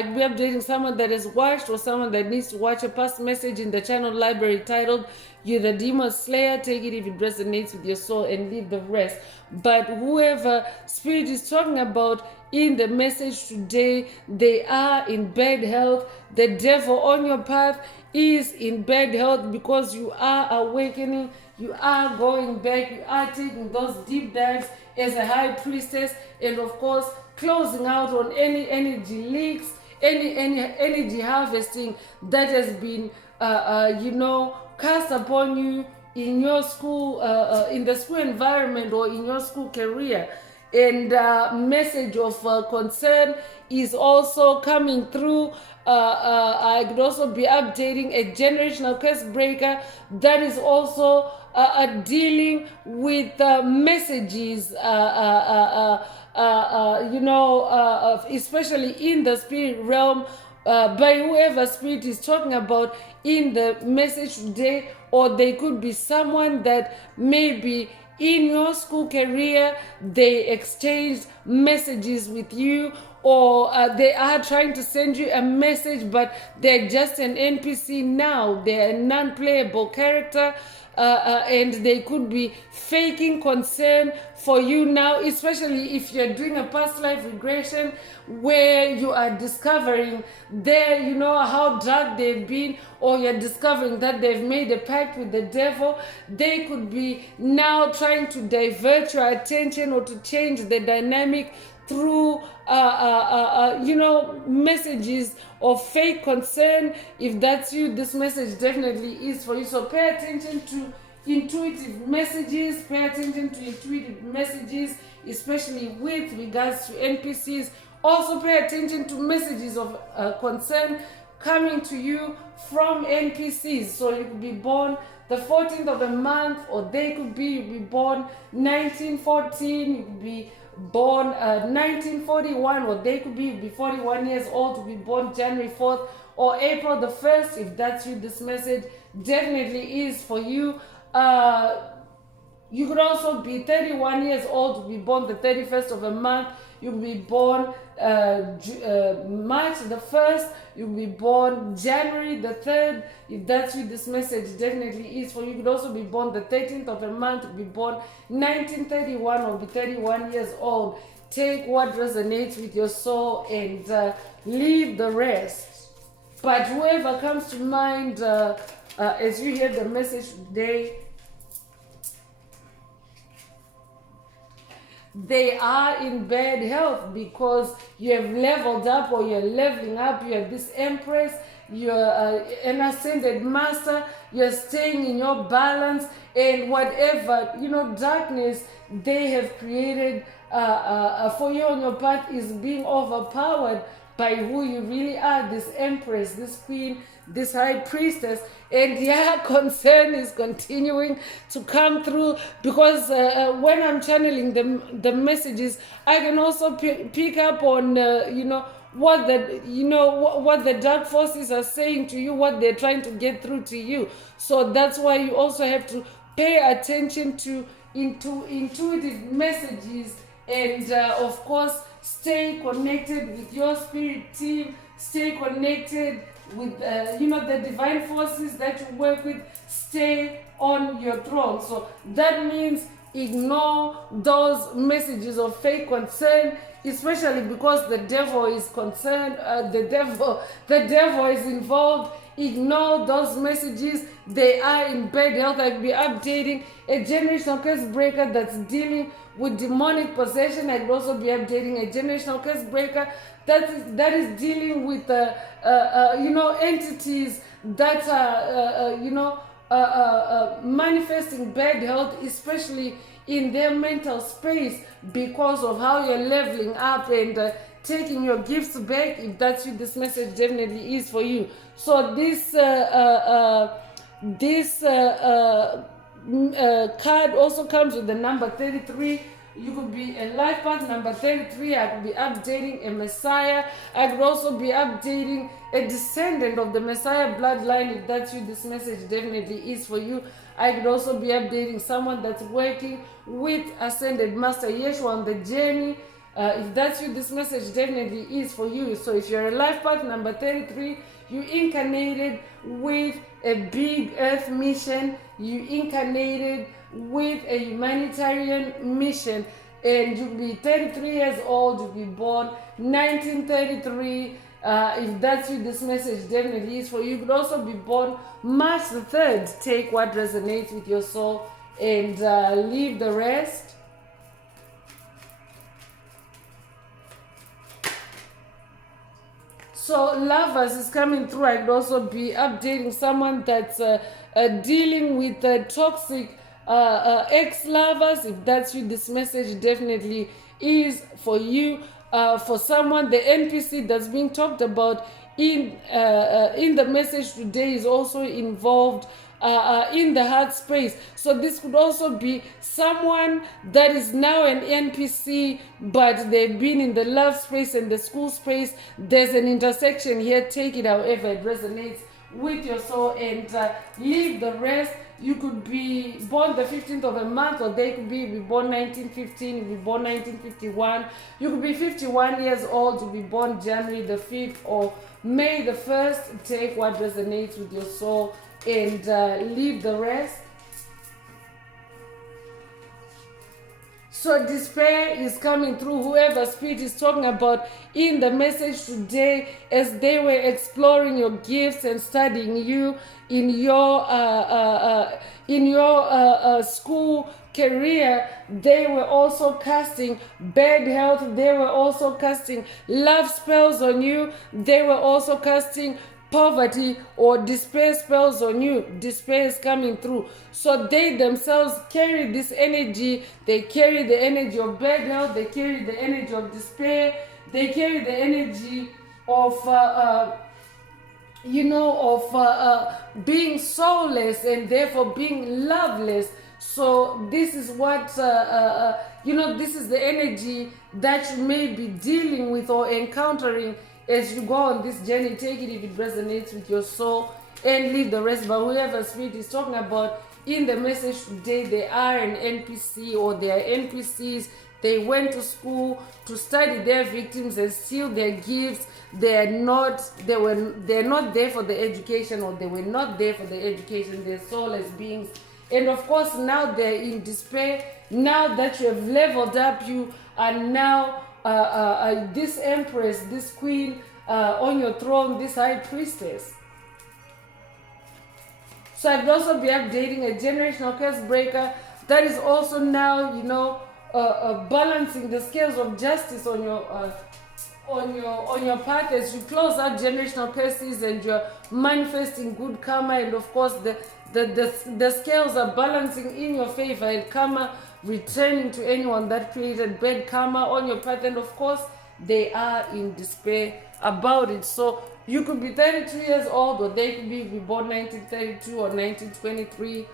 be updating someone that has watched or someone that needs to watch a past message in the channel library titled "You're the Demon Slayer." Take it if it resonates with your soul and leave the rest. But whoever Spirit is talking about in the message today, they are in bad health. The devil on your path is in bad health because you are awakening, you are going back, you are taking those deep dives as a high priestess, and of course closing out on any energy leaks, any energy harvesting that has been cast upon you in your school, in the school environment or in your school career. And message of concern is also coming through. I could also be updating a generational curse breaker that is also dealing with messages, especially in the spirit realm, by whoever Spirit is talking about in the message today. Or they could be someone that maybe in your school career they exchanged messages with you, or they are trying to send you a message, but they're just an NPC now. They're a non-playable character, and they could be faking concern for you now, especially if you're doing a past life regression where you are discovering how dark they've been, or you're discovering that they've made a pact with the devil. They could be now trying to divert your attention or to change the dynamic through messages of fake concern. If that's you, this message definitely is for you. So pay attention to intuitive messages, pay attention to intuitive messages, especially with regards to NPCs. Also pay attention to messages of concern coming to you from NPCs. So you could be born the 14th of a month, or they could be born 1914, you could be born 1941, or they could be 41 years old, to be born January 4th or April the 1st. If that's you, this message definitely is for you. You could also be 31 years old, to be born the 31st of a month. You could be born March the 1st. You could be born January the 3rd. If that's you, this message definitely is for you. You could also be born the 13th of a month, to be born 1931, or be 31 years old. Take what resonates with your soul and leave the rest. But whoever comes to mind as you hear the message today, they are in bad health because you have leveled up, or you're leveling up. You're this Empress, you're an ascended master, you're staying in your balance, and whatever darkness they have created for you on your path is being overpowered by who you really are, this empress, this queen, this high priestess, and your concern is continuing to come through, because when I'm channeling the messages, I can also pick up on what the dark forces are saying to you, what they're trying to get through to you. So that's why you also have to pay attention to intuitive messages, and of course stay connected with your spirit team, stay connected with the divine forces that you work with, stay on your throne. So that means ignore those messages of fake concern, especially because the devil is concerned, the devil is involved. Ignore those messages. They are in bad health. I'll be updating a generational curse breaker that's dealing with demonic possession. I'd also be updating a generational curse breaker that is dealing with entities that are manifesting bad health, especially in their mental space, because of how you're leveling up and taking your gifts back. If that's you, this message definitely is for you. So this card also comes with the number 33. You could be a life path number 33. I could be updating a Messiah. I could also be updating a descendant of the Messiah bloodline. If that's you, this message definitely is for you. I could also be updating someone that's working with Ascended Master Yeshua on the journey. If that's you, this message definitely is for you. So if you're a life path number 33, you incarnated with a big earth mission, you incarnated with a humanitarian mission, and you'll be 33 years old, you'll be born 1933. If that's you, this message definitely is for you. You could also be born March the 3rd. Take what resonates with your soul and leave the rest. So lovers is coming through. I could also be updating someone that's dealing with toxic ex-lovers. If that's you, this message definitely is for you. For someone, the NPC that's being talked about in the message today is also involved in the heart space. So this could also be someone that is now an NPC, but they've been in the love space and the school space. There's an intersection here. Take it however it resonates with your soul and leave the rest. You could be born the 15th of a month, or they could be born 1915, you could be born 1951. You could be 51 years old, you be born January the 5th or May the 1st. Take what resonates with your soul and leave the rest. So despair is coming through. Whoever spirit is talking about in the message today, as they were exploring your gifts and studying you in your school career, they were also casting bad health. They were also casting love spells on you. They were also casting poverty or despair spells on you. Despair is coming through. So they themselves carry this energy. They carry the energy of bad health. They carry the energy of despair. They carry the energy of being soulless and therefore being loveless. So this is what this is the energy that you may be dealing with or encountering as you go on this journey. Take it if it resonates with your soul and leave the rest. But whoever spirit is talking about in the message today, they are an NPC or they are NPCs. They went to school to study their victims and steal their gifts. They're not there for the education, or they were not there for the education. They're soulless beings. And of course, now they're in despair. Now that you have leveled up, you are now this empress, this queen on your throne, this high priestess. So I'd also be updating a generational curse breaker that is also now, balancing the scales of justice on your path as you close out generational curses and you're manifesting good karma. And of course, the scales are balancing in your favor, and karma returning to anyone that created bad karma on your path. And of course, they are in despair about it. So you could be 32 years old, or they could be born 1932 or 1923.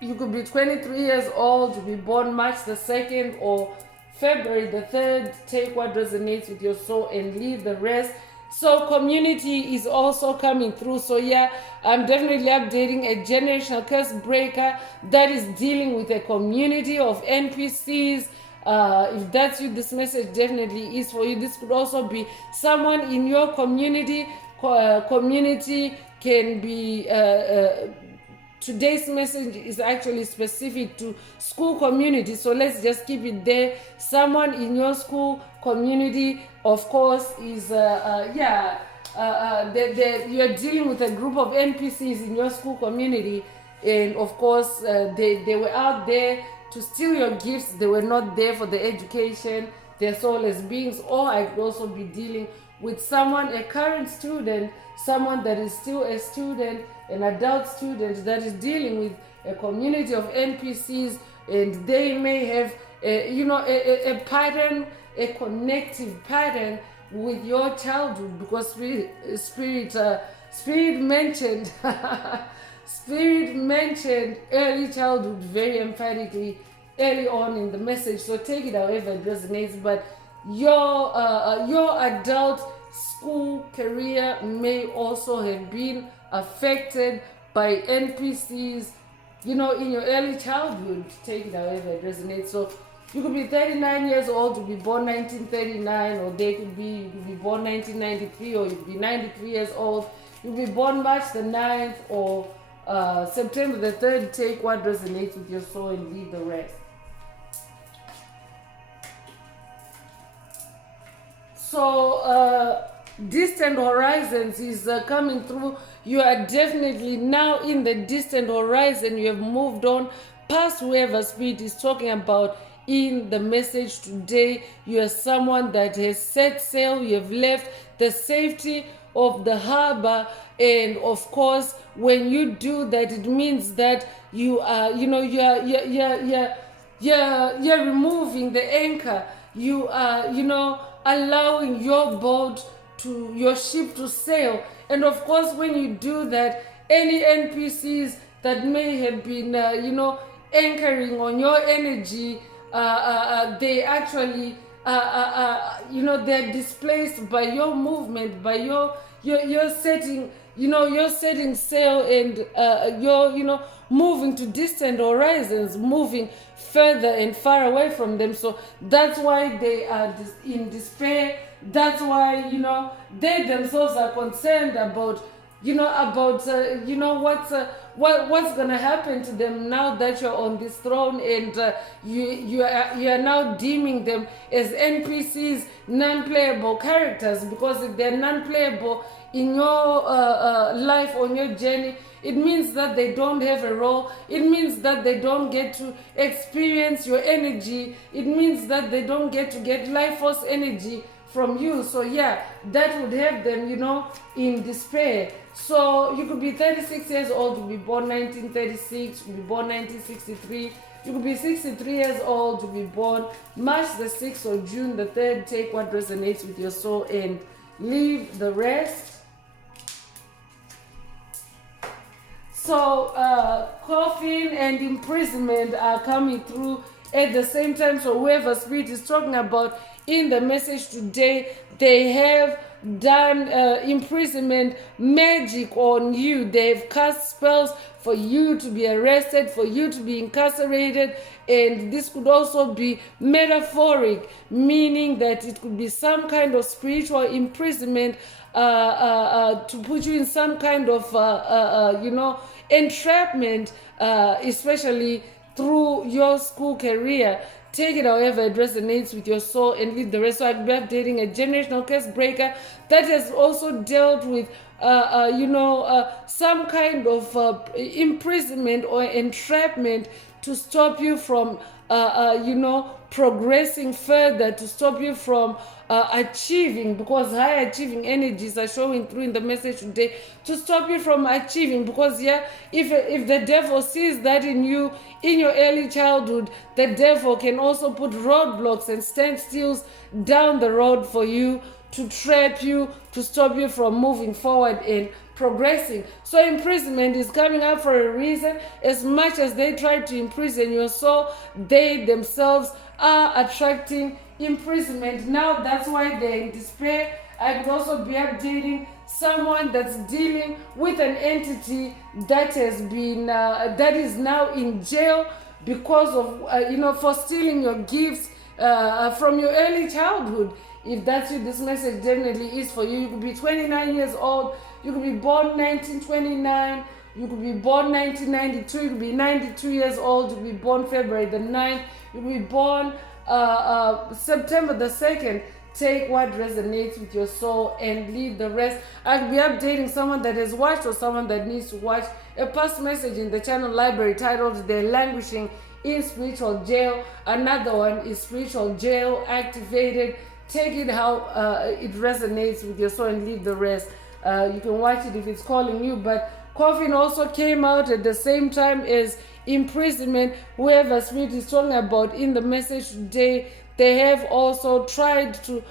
You could be 23 years old, to be born March the 2nd or February the 3rd. Take what resonates with your soul and leave the rest. So community is also coming through. So yeah, I'm definitely updating a generational curse breaker that is dealing with a community of NPCs. If that's you, this message definitely is for you. This could also be someone in your community. Community can be today's message is actually specific to school community, so let's just keep it there. Someone in your school community, of course, is you're dealing with a group of NPCs in your school community, and of course they were out there to steal your gifts. They were not there for the education. They're soulless beings. Or I could also be dealing with someone, a current student, someone that is still a student, an adult student that is dealing with a community of NPCs, and they may have a pattern, a connective pattern with your childhood, because spirit mentioned spirit mentioned early childhood very emphatically early on in the message. So take it however it resonates, but your adult school career may also have been affected by NPCs, in your early childhood. Take it however it resonates. So you could be 39 years old, to be born 1939, or you could be born 1993, or you could be 93 years old. You'll be born March the 9th or September the 3rd. Take what resonates with your soul and leave the rest. So distant horizons is coming through. You are definitely now in the distant horizon. You have moved on past whoever spirit is talking about in the message today. You are someone that has set sail. You have left the safety of the harbor, and of course, when you do that, it means that you are, you're removing the anchor. You are, allowing your ship to sail. And of course, when you do that, any NPCs that may have been anchoring on your energy, they actually they're displaced by your movement, by your setting, you're setting sail, and you're moving to distant horizons, moving further and far away from them. So that's why they are in despair. That's why they themselves are concerned about what's gonna happen to them now that you're on this throne, and you are now deeming them as NPCs, non-playable characters, because if they're non-playable in your life, on your journey, it means that they don't have a role. It means that they don't get to experience your energy. It means that they don't get to get life force energy from you. So yeah, that would have them, in despair. So you could be 36 years old, to be born 1936, to be born 1963. You could be 63 years old, to be born March the 6th or June the 3rd. Take what resonates with your soul and leave the rest. So coffin and imprisonment are coming through at the same time. So whoever spirit is talking about in the message today, they have done imprisonment magic on you. They've cast spells for you to be arrested, for you to be incarcerated. And this could also be metaphoric, meaning that it could be some kind of spiritual imprisonment to put you in some kind of entrapment, especially through your school career. take it however it resonates with your soul and leave the rest. So I'll be updating a generational curse breaker that has also dealt with some kind of imprisonment or entrapment to stop you from progressing further, to stop you from achieving, because high achieving energies are showing through in the message today, to stop you from achieving. Because if the devil sees that in you in your early childhood, the devil can also put roadblocks and standstills down the road for you, to trap you, to stop you from moving forward and progressing. So imprisonment is coming up for a reason. As much as they try to imprison your soul, they themselves are attracting imprisonment. Now that's why they're in despair. I could also be updating someone that's dealing with an entity that has been that is now in jail because of for stealing your gifts from your early childhood. If that's you, this message definitely is for you. You could be 29 years old, you could be born 1929, you could be born 1992, you could be 92 years old, you could be born February the 9th, you could be born September the 2nd. Take what resonates with your soul and leave the rest. I'll be updating someone that has watched or someone that needs to watch a past message in the channel library titled "They're Languishing in Spiritual Jail." Another one is Spiritual Jail Activated. Take it how it resonates with your soul and leave the rest. You can watch it if it's calling you. But coffin also came out at the same time as imprisonment. Whoever spirit is talking about in the message today, they have also tried to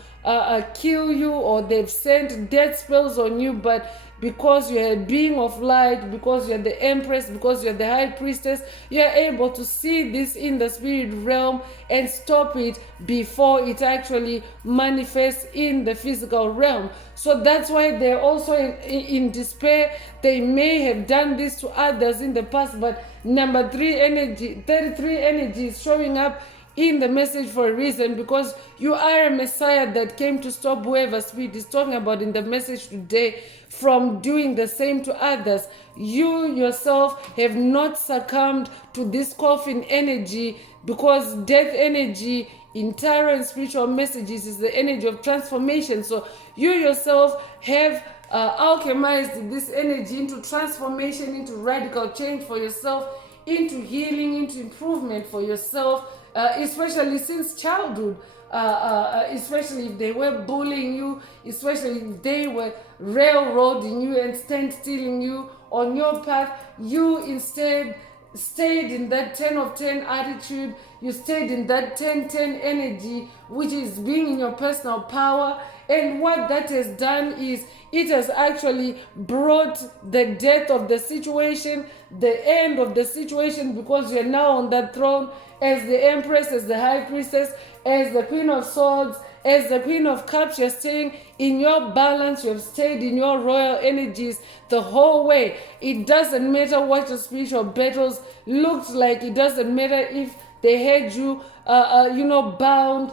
kill you, or they've sent death spells on you, but because you're a being of light, because you're the empress, because you're the high priestess, you're able to see this in the spirit realm and stop it before it actually manifests in the physical realm. So that's why they're also in despair. They may have done this to others in the past, but number 3 energy, 33 energy is showing up in the message for a reason, because you are a messiah that came to stop whoever spirit is talking about in the message today from doing the same to others. You yourself have not succumbed to this coffin energy, because death energy in tarot and spiritual messages is the energy of transformation. So you yourself have alchemized this energy into transformation, into radical change for yourself, into healing, into improvement for yourself, especially since childhood, especially if they were bullying you, especially if they were railroading you and standstilling you on your path. You instead stayed in that 10 of 10 attitude. You stayed in that 10-10 energy, which is being in your personal power. And what that has done is it has actually brought the death of the situation, the end of the situation, because you're now on that throne as the empress, as the high priestess, as the queen of swords, as the queen of cups. You're staying in your balance. You have stayed in your royal energies the whole way. It doesn't matter what your spiritual battles looked like. It doesn't matter if they had you bound.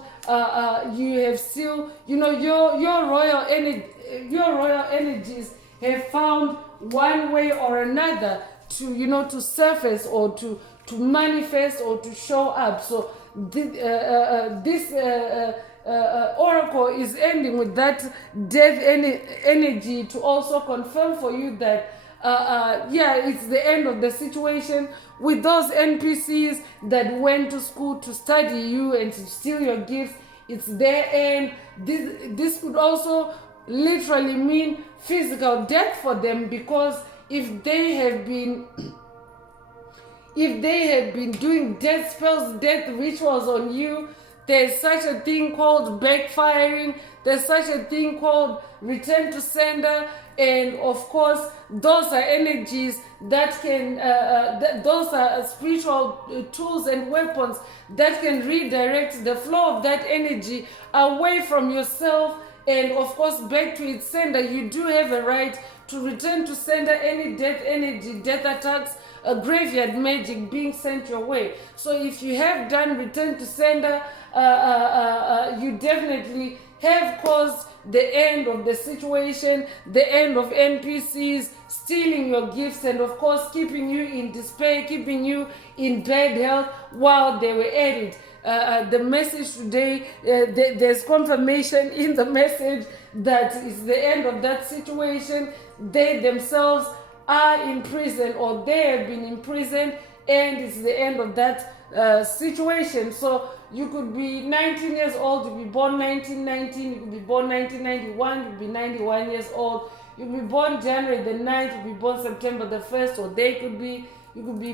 You have still, your royal energies have found one way or another to surface, or to manifest, or to show up. So this oracle is ending with that death energy to also confirm for you that it's the end of the situation with those NPCs that went to school to study you and to steal your gifts. It's their end. This could also literally mean physical death for them, because if they have been doing death spells, death rituals on you, there's such a thing called backfiring. There's such a thing called return to sender. And of course, those are energies that can, those are spiritual tools and weapons that can redirect the flow of that energy away from yourself and of course back to its sender. You do have a right to return to sender any death energy, death attacks, a graveyard magic being sent your way. So if you have done return to sender, you definitely have caused the end of the situation, the end of NPCs stealing your gifts, and of course keeping you in despair, keeping you in bad health while they were at it. the message today, there's confirmation in the message that it's the end of that situation. They themselves are in prison, or they have been imprisoned, and it's the end of that situation. So you could be 19 years old, you could be born 1919, you could be born 1991, you could be 91 years old, you could be born January the 9th, you could be born September the 1st, or you could be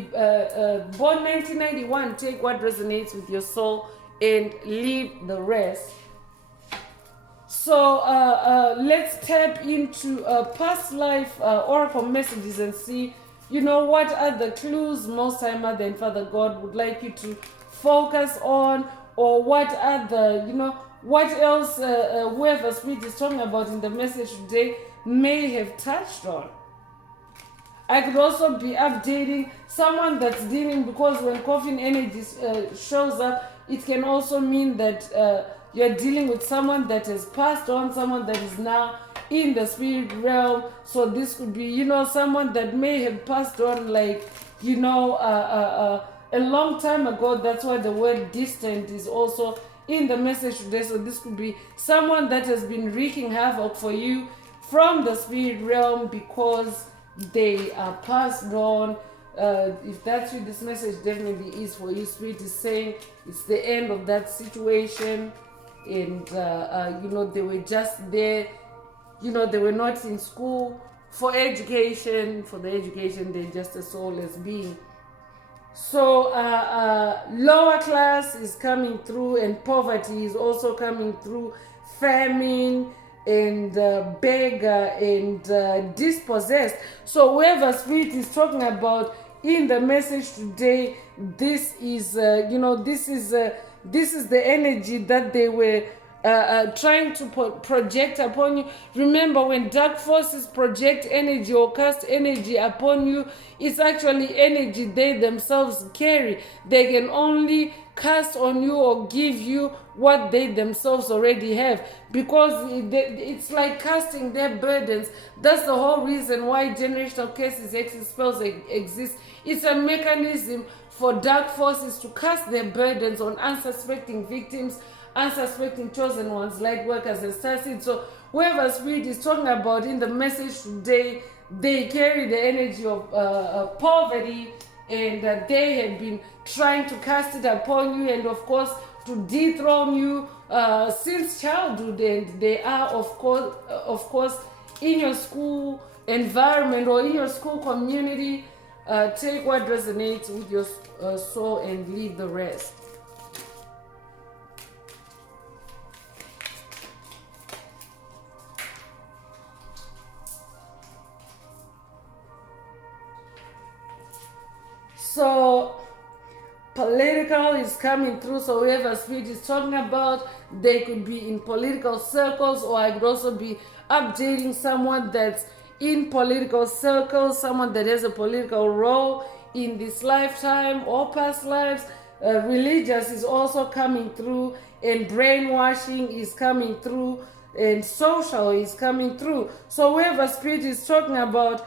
born 1991. Take what resonates with your soul and leave the rest. So let's tap into past life oracle messages and see, what are the clues Most High Mother and Father God would like you to focus on, or what are the, what else whoever Spirit is talking about in the message today may have touched on. I could also be updating someone that's dealing, because when coffin energy shows up, it can also mean that you're dealing with someone that has passed on, someone that is now in the spirit realm. So this could be, someone that may have passed on, like, a long time ago. That's why the word distant is also in the message today. So this could be someone that has been wreaking havoc for you from the spirit realm because they are passed on. If that's you, this message definitely is for you. Spirit is saying it's the end of that situation, and they were just there. They were not in school for education. For the education, they're just a soulless being. So lower class is coming through, and poverty is also coming through. Famine and beggar and dispossessed. So whoever Spirit is talking about in the message today, this is this is the energy that they were trying to project upon you. Remember, when dark forces project energy or cast energy upon you, it's actually energy they themselves carry. They can only cast on you or give you what they themselves already have, because it's like casting their burdens. That's the whole reason why generational curses, exit spells exist. It's a mechanism for dark forces to cast their burdens on unsuspecting victims, unsuspecting chosen ones, light workers and starseeds. So whoever Spirit is talking about in the message today, they carry the energy of poverty, and they have been trying to cast it upon you, and of course to dethrone you since childhood. And they are of course in your school environment or in your school community. Take what resonates with your soul and leave the rest. So political is coming through. So whoever Spirit is talking about, they could be in political circles, or I could also be updating someone that's in political circles, someone that has a political role in this lifetime or past lives. Religious is also coming through, and brainwashing is coming through, and social is coming through. So whoever Spirit is talking about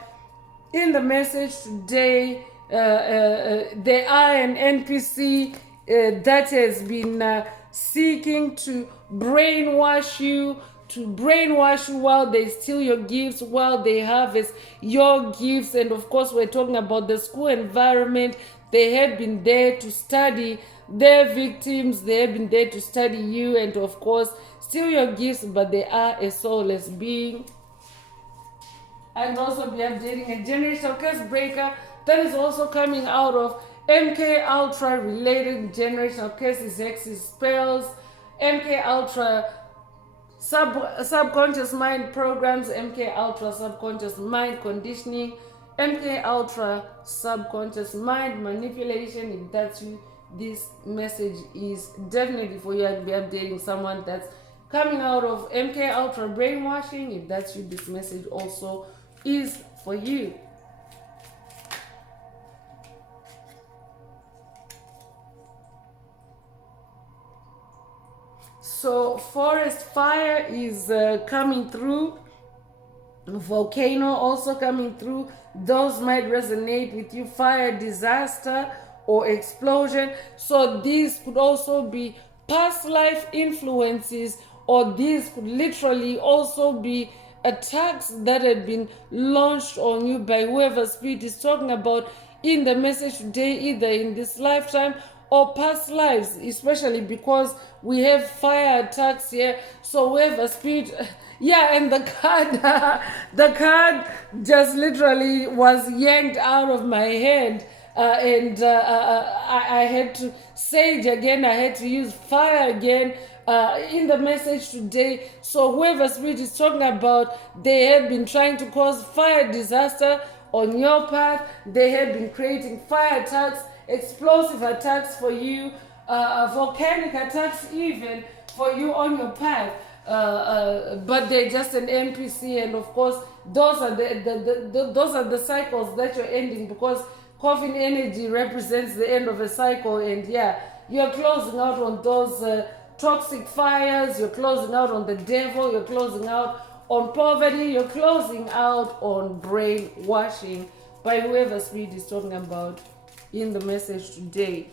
in the message today, they are an NPC that has been seeking to brainwash you, while they steal your gifts, while they harvest your gifts. And of course, we're talking about the school environment. They have been there to study their victims, they have been there to study you, and of course steal your gifts, but they are a soulless being. I can also be updating a generational curse breaker that is also coming out of MK Ultra related generational curses, hexes, spells, MK Ultra subconscious mind programs, MK Ultra subconscious mind conditioning, MK Ultra subconscious mind manipulation. If that's you, this message is definitely for you. I'll be updating someone that's coming out of MK Ultra brainwashing. If that's you, this message also is for you. So forest fire is coming through, volcano also coming through. Those might resonate with you. Fire disaster or explosion. So these could also be past life influences, or these could literally also be attacks that have been launched on you by whoever spirit is talking about in the message today, either in this lifetime or past lives, especially because we have fire attacks here. So whoever spirit, yeah, and the card, the card just literally was yanked out of my head. I had to say it again, I had to use fire again in the message today. So whoever spirit is talking about, they have been trying to cause fire disaster on your path. They have been creating fire attacks, explosive attacks for you, volcanic attacks even for you on your path. But they're just an NPC, and of course those are those are the cycles that you're ending, because coffin energy represents the end of a cycle. And yeah, you're closing out on those toxic fires, you're closing out on the devil, you're closing out on poverty, you're closing out on brainwashing by whoever spirit is talking about in the message today.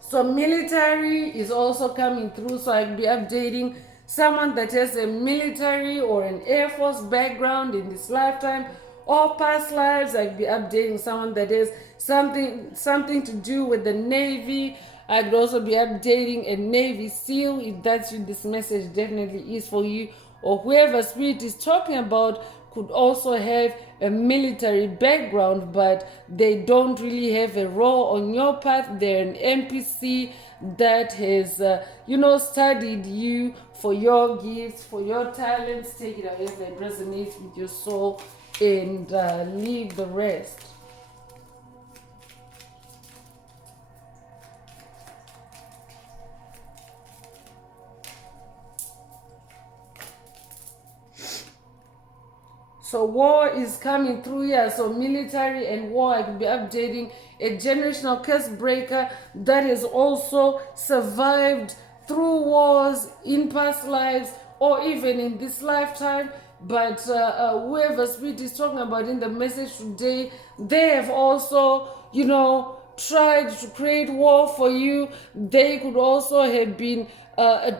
So military is also coming through, so I'll be updating someone that has a military or an Air Force background in this lifetime or past lives. I'll be updating someone that has something to do with the Navy. I could also be updating a Navy SEAL, if that's you, this message definitely is for you. Or whoever spirit is talking about could also have a military background, but they don't really have a role on your path. They're an NPC that has, studied you for your gifts, for your talents. Take it however it resonates with your soul, and leave the rest. So war is coming through here. So military and war, I could be updating a generational curse breaker that has also survived through wars in past lives or even in this lifetime. But whoever spirit is talking about in the message today, they have also, tried to create war for you. They could also have been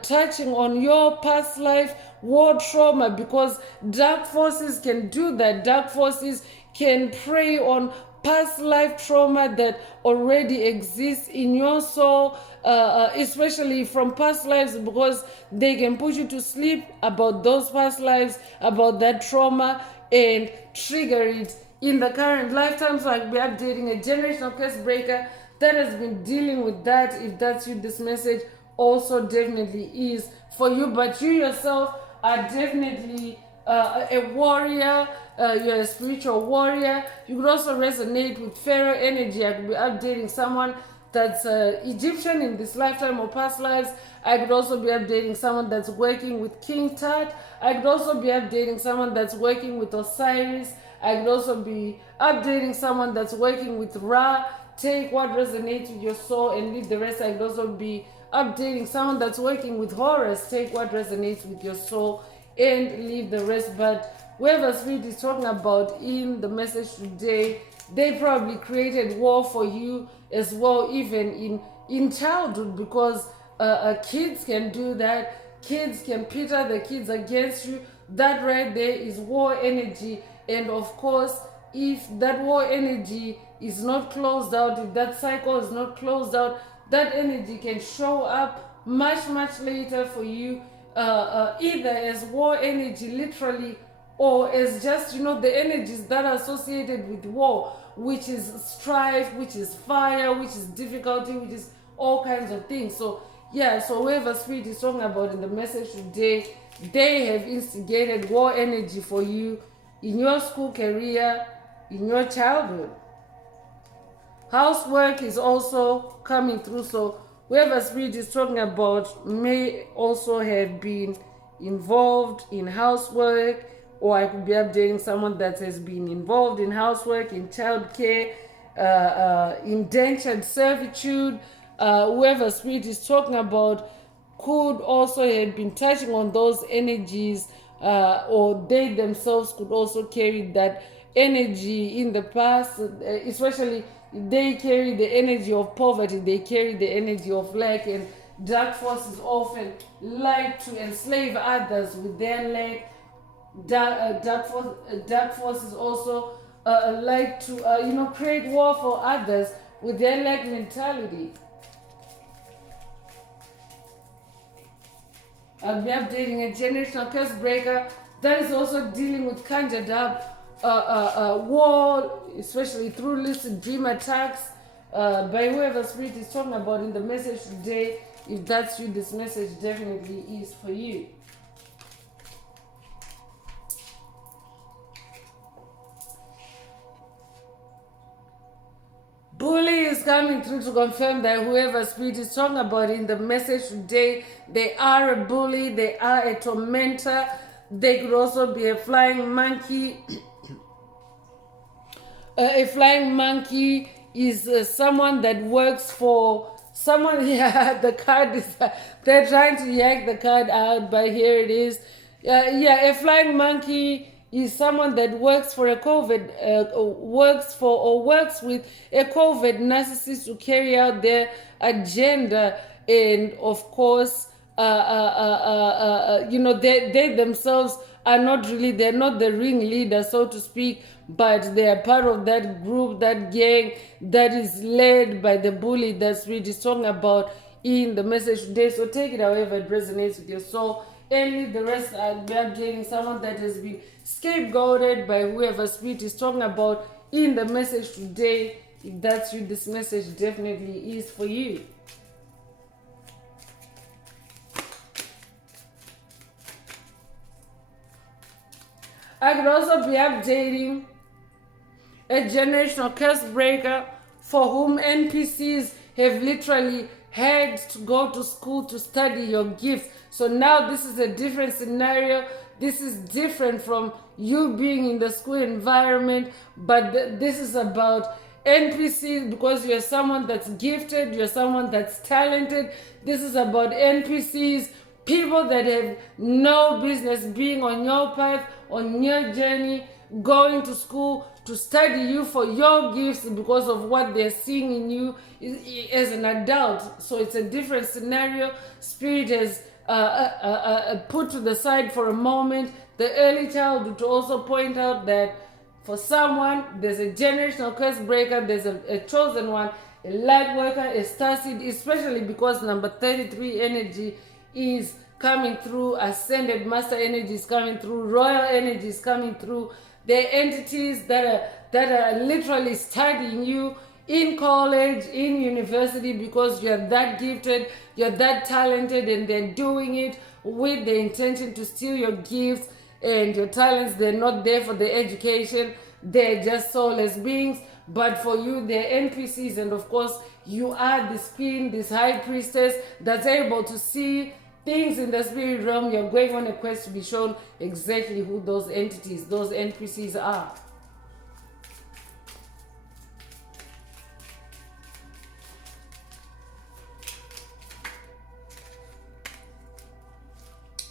touching on your past life war trauma, because dark forces can do that. Dark forces can prey on past life trauma that already exists in your soul, especially from past lives, because they can put you to sleep about those past lives, about that trauma, and trigger it in the current lifetime. So I'll be updating a generational curse breaker that has been dealing with that. If that's you, this message also definitely is for you. But you yourself are definitely a warrior. You're a spiritual warrior. You could also resonate with Pharaoh energy. I could be updating someone that's Egyptian in this lifetime or past lives. I could also be updating someone that's working with King Tut. I could also be updating someone that's working with Osiris. I could also be updating someone that's working with Ra. Take what resonates with your soul and leave the rest. I could also be updating someone that's working with Horus. Take what resonates with your soul and leave the rest. But whoever spirit is talking about in the message today, they probably created war for you as well, even in childhood, because kids can do that. Kids can pit the kids against you. That right there is war energy. And of course, if that war energy is not closed out, if that cycle is not closed out, that energy can show up much later for you, either as war energy literally, or as just the energies that are associated with war, which is strife, which is fire, which is difficulty, which is all kinds of things. So yeah, so whoever spirit is talking about in the message today, they have instigated war energy for you in your school career, in your childhood. Housework is also coming through. So whoever spirit is talking about may also have been involved in housework, or I could be updating someone that has been involved in housework, in childcare, indentured servitude. Whoever spirit is talking about could also have been touching on those energies, or they themselves could also carry that energy in the past, especially they carry the energy of poverty, they carry the energy of lack, and dark forces often like to enslave others with their lack. Dark forces also like to create war for others with their lack mentality. I'll be updating a generational curse breaker that is also dealing with conjured up war, especially through lucid dream attacks by whoever spirit is talking about in the message today. If that's you, this message definitely is for you. Bully is coming through to confirm that whoever spirit is talking about in the message today, they are a bully, they are a tormentor. They could also be a flying monkey. A flying monkey is someone that works for someone. Yeah, the card is, they're trying to yank the card out, but here it is. Yeah, a flying monkey is someone that works for a works with a covert narcissist to carry out their agenda, and of course, they themselves are not really, they're not the ringleader, so to speak, but they are part of that group, that gang that is led by the bully that's really talking about in the message today. So take it however it resonates with your soul. And the rest are updating someone that has been scapegoated by whoever spirit is talking about in the message today. If that's you, this message definitely is for you. I could also be updating a generational curse breaker for whom NPCs have literally had to go to school to study your gifts. So now this is a different scenario. This is different from you being in the school environment, but this is about NPCs because you're someone that's gifted, you're someone that's talented. This is about NPCs, people that have no business being on your path, on your journey, going to school to study you for your gifts because of what they're seeing in you as an adult. So it's a different scenario. Spirit has put to the side for a moment the early childhood to also point out that for someone, there's a generational curse breaker, there's a chosen one, a light worker, a starseed, especially because number 33 energy is coming through, ascended master energy is coming through, royal energy is coming through. They're entities that are literally studying you in college, in university, because you're that gifted, you're that talented, and they're doing it with the intention to steal your gifts and your talents. They're not there for the education, they're just soulless beings. But for you, they're NPCs, and of course, you are this queen, this high priestess that's able to see things in the spirit realm. You're going on a quest to be shown exactly who those entities, those NPCs are.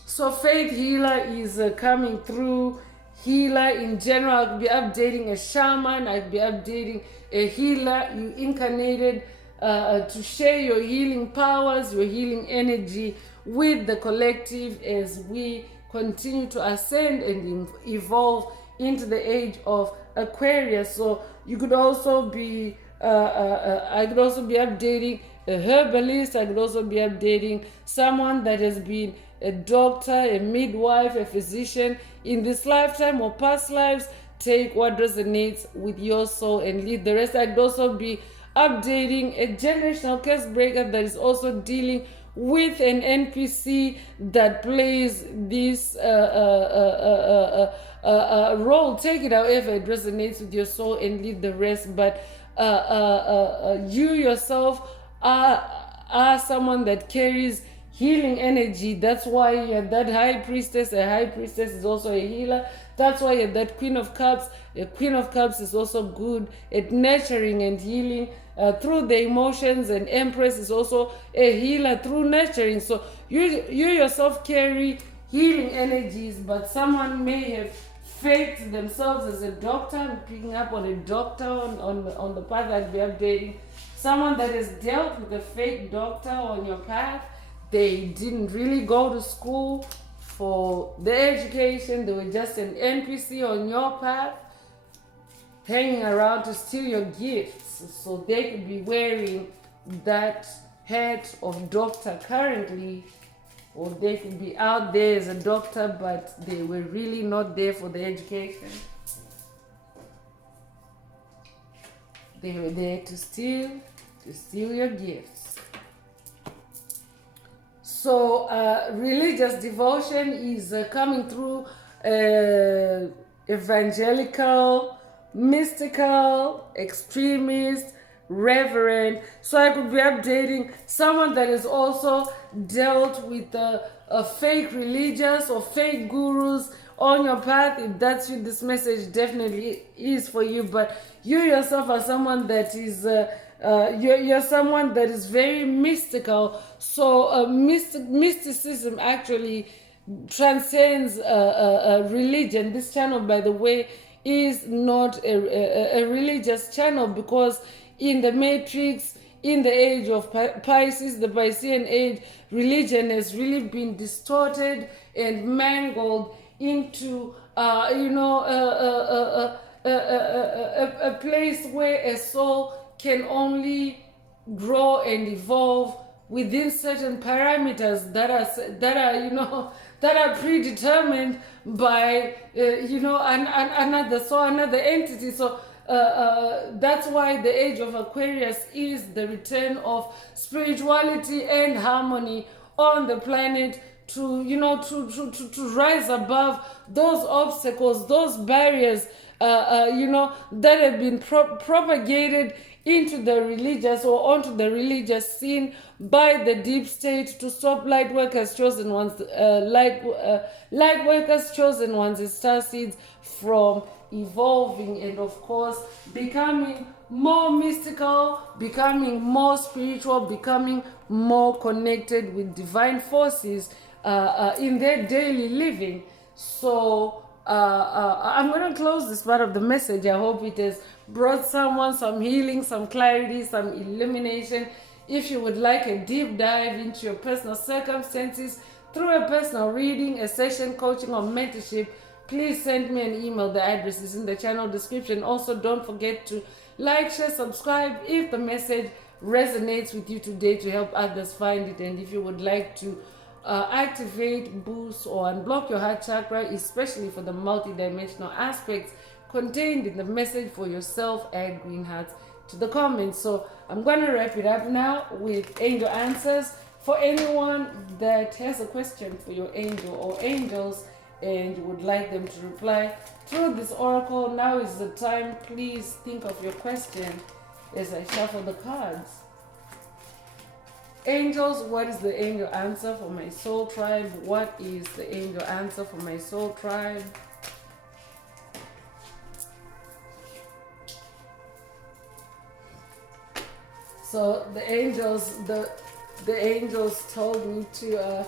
So Faith Healer is coming through. Healer in general, I'll be updating a shaman, I'll be updating a healer. You incarnated to share your healing powers, your healing energy with the collective as we continue to ascend and evolve into the age of Aquarius. So you could also be, I could also be updating a herbalist. I could also be updating someone that has been a doctor, a midwife, a physician in this lifetime or past lives. Take what resonates with your soul and leave the rest. I could also be updating a generational curse breaker that is also dealing with an NPC that plays this role. Take it however it resonates with your soul and leave the rest. But you yourself are someone that carries healing energy. That's why you're that high priestess. A high priestess is also a healer. That's why you're that queen of cups. A queen of cups is also good at nurturing and healing through the emotions, and empress is also a healer through nurturing. So you yourself carry healing energies, but someone may have faked themselves as a doctor. I'm picking up on a doctor on the path that we are updating. Someone that has dealt with a fake doctor on your path. They didn't really go to school for the education. They were just an NPC on your path, hanging around to steal your gifts. So they could be wearing that hat of doctor currently, or they could be out there as a doctor, but they were really not there for the education. They were there to steal your gifts. So religious devotion is coming through evangelical, mystical, extremist, reverend. So I could be updating someone that has also dealt with a fake religious or fake gurus on your path. If that's you, this message definitely is for you. But you yourself are someone that is you're someone that is very mystical. So mysticism actually transcends religion. This channel, by the way, is not a religious channel, because in the Matrix, in the age of Pisces, the Piscean age, religion has really been distorted and mangled into a place where a soul can only grow and evolve within certain parameters that are predetermined by another entity. So that's why the age of Aquarius is the return of spirituality and harmony on the planet, to rise above those obstacles, those barriers that have been propagated into the religious or onto the religious scene by the deep state, to stop light workers, chosen ones, light workers, chosen ones, and star seeds from evolving and, of course, becoming more mystical, becoming more spiritual, becoming more connected with divine forces in their daily living. So I'm going to close this part of the message. I hope it has brought someone some healing, some clarity, some illumination. If you would like a deep dive into your personal circumstances through a personal reading, a session, coaching, or mentorship, please send me an email. The address is in the channel description. Also, don't forget to like, share, subscribe if the message resonates with you today, to help others find it. And if you would like to activate, boost, or unblock your heart chakra, especially for the multidimensional aspects contained in the message for yourself, add green hearts to the comments. So I'm going to wrap it up now with angel answers. For anyone that has a question for your angel or angels and you would like them to reply through this oracle, now is the time. Please think of your question as I shuffle the cards. Angels, what is the angel answer for my soul tribe? What is the angel answer for my soul tribe? So the angels told me to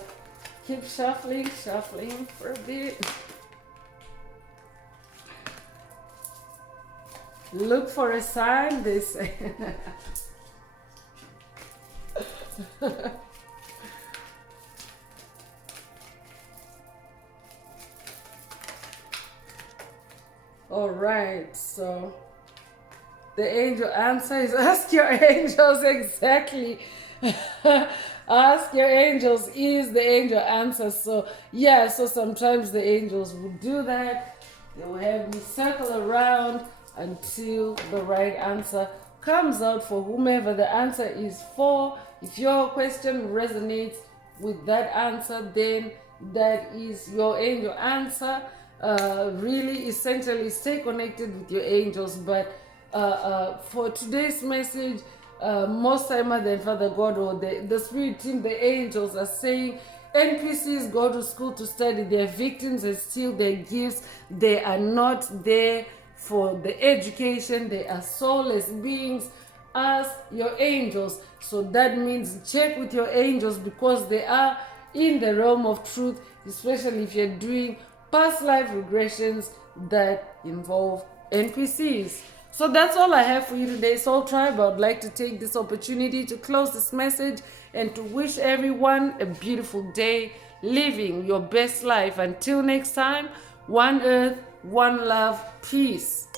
keep shuffling for a bit. Look for a sign, they say. All right, so the angel answer is ask your angels. Exactly. Ask your angels is the angel answer. So yeah, so sometimes the angels will do that. They will have me circle around until the right answer comes out for whomever the answer is for. If your question resonates with that answer, then that is your angel answer. Really, essentially, stay connected with your angels. But for today's message, most time than Father God or the spirit team, the angels are saying NPCs go to school to study. They're victims and steal their gifts. They are not there for the education. They are soulless beings. Ask your angels. So that means check with your angels, because they are in the realm of truth, especially if you're doing past life regressions. that involve NPCs. So that's all I have for you today, Soul Tribe. I would like to take this opportunity to close this message and to wish everyone a beautiful day, living your best life. Until next time, one earth, one love, peace.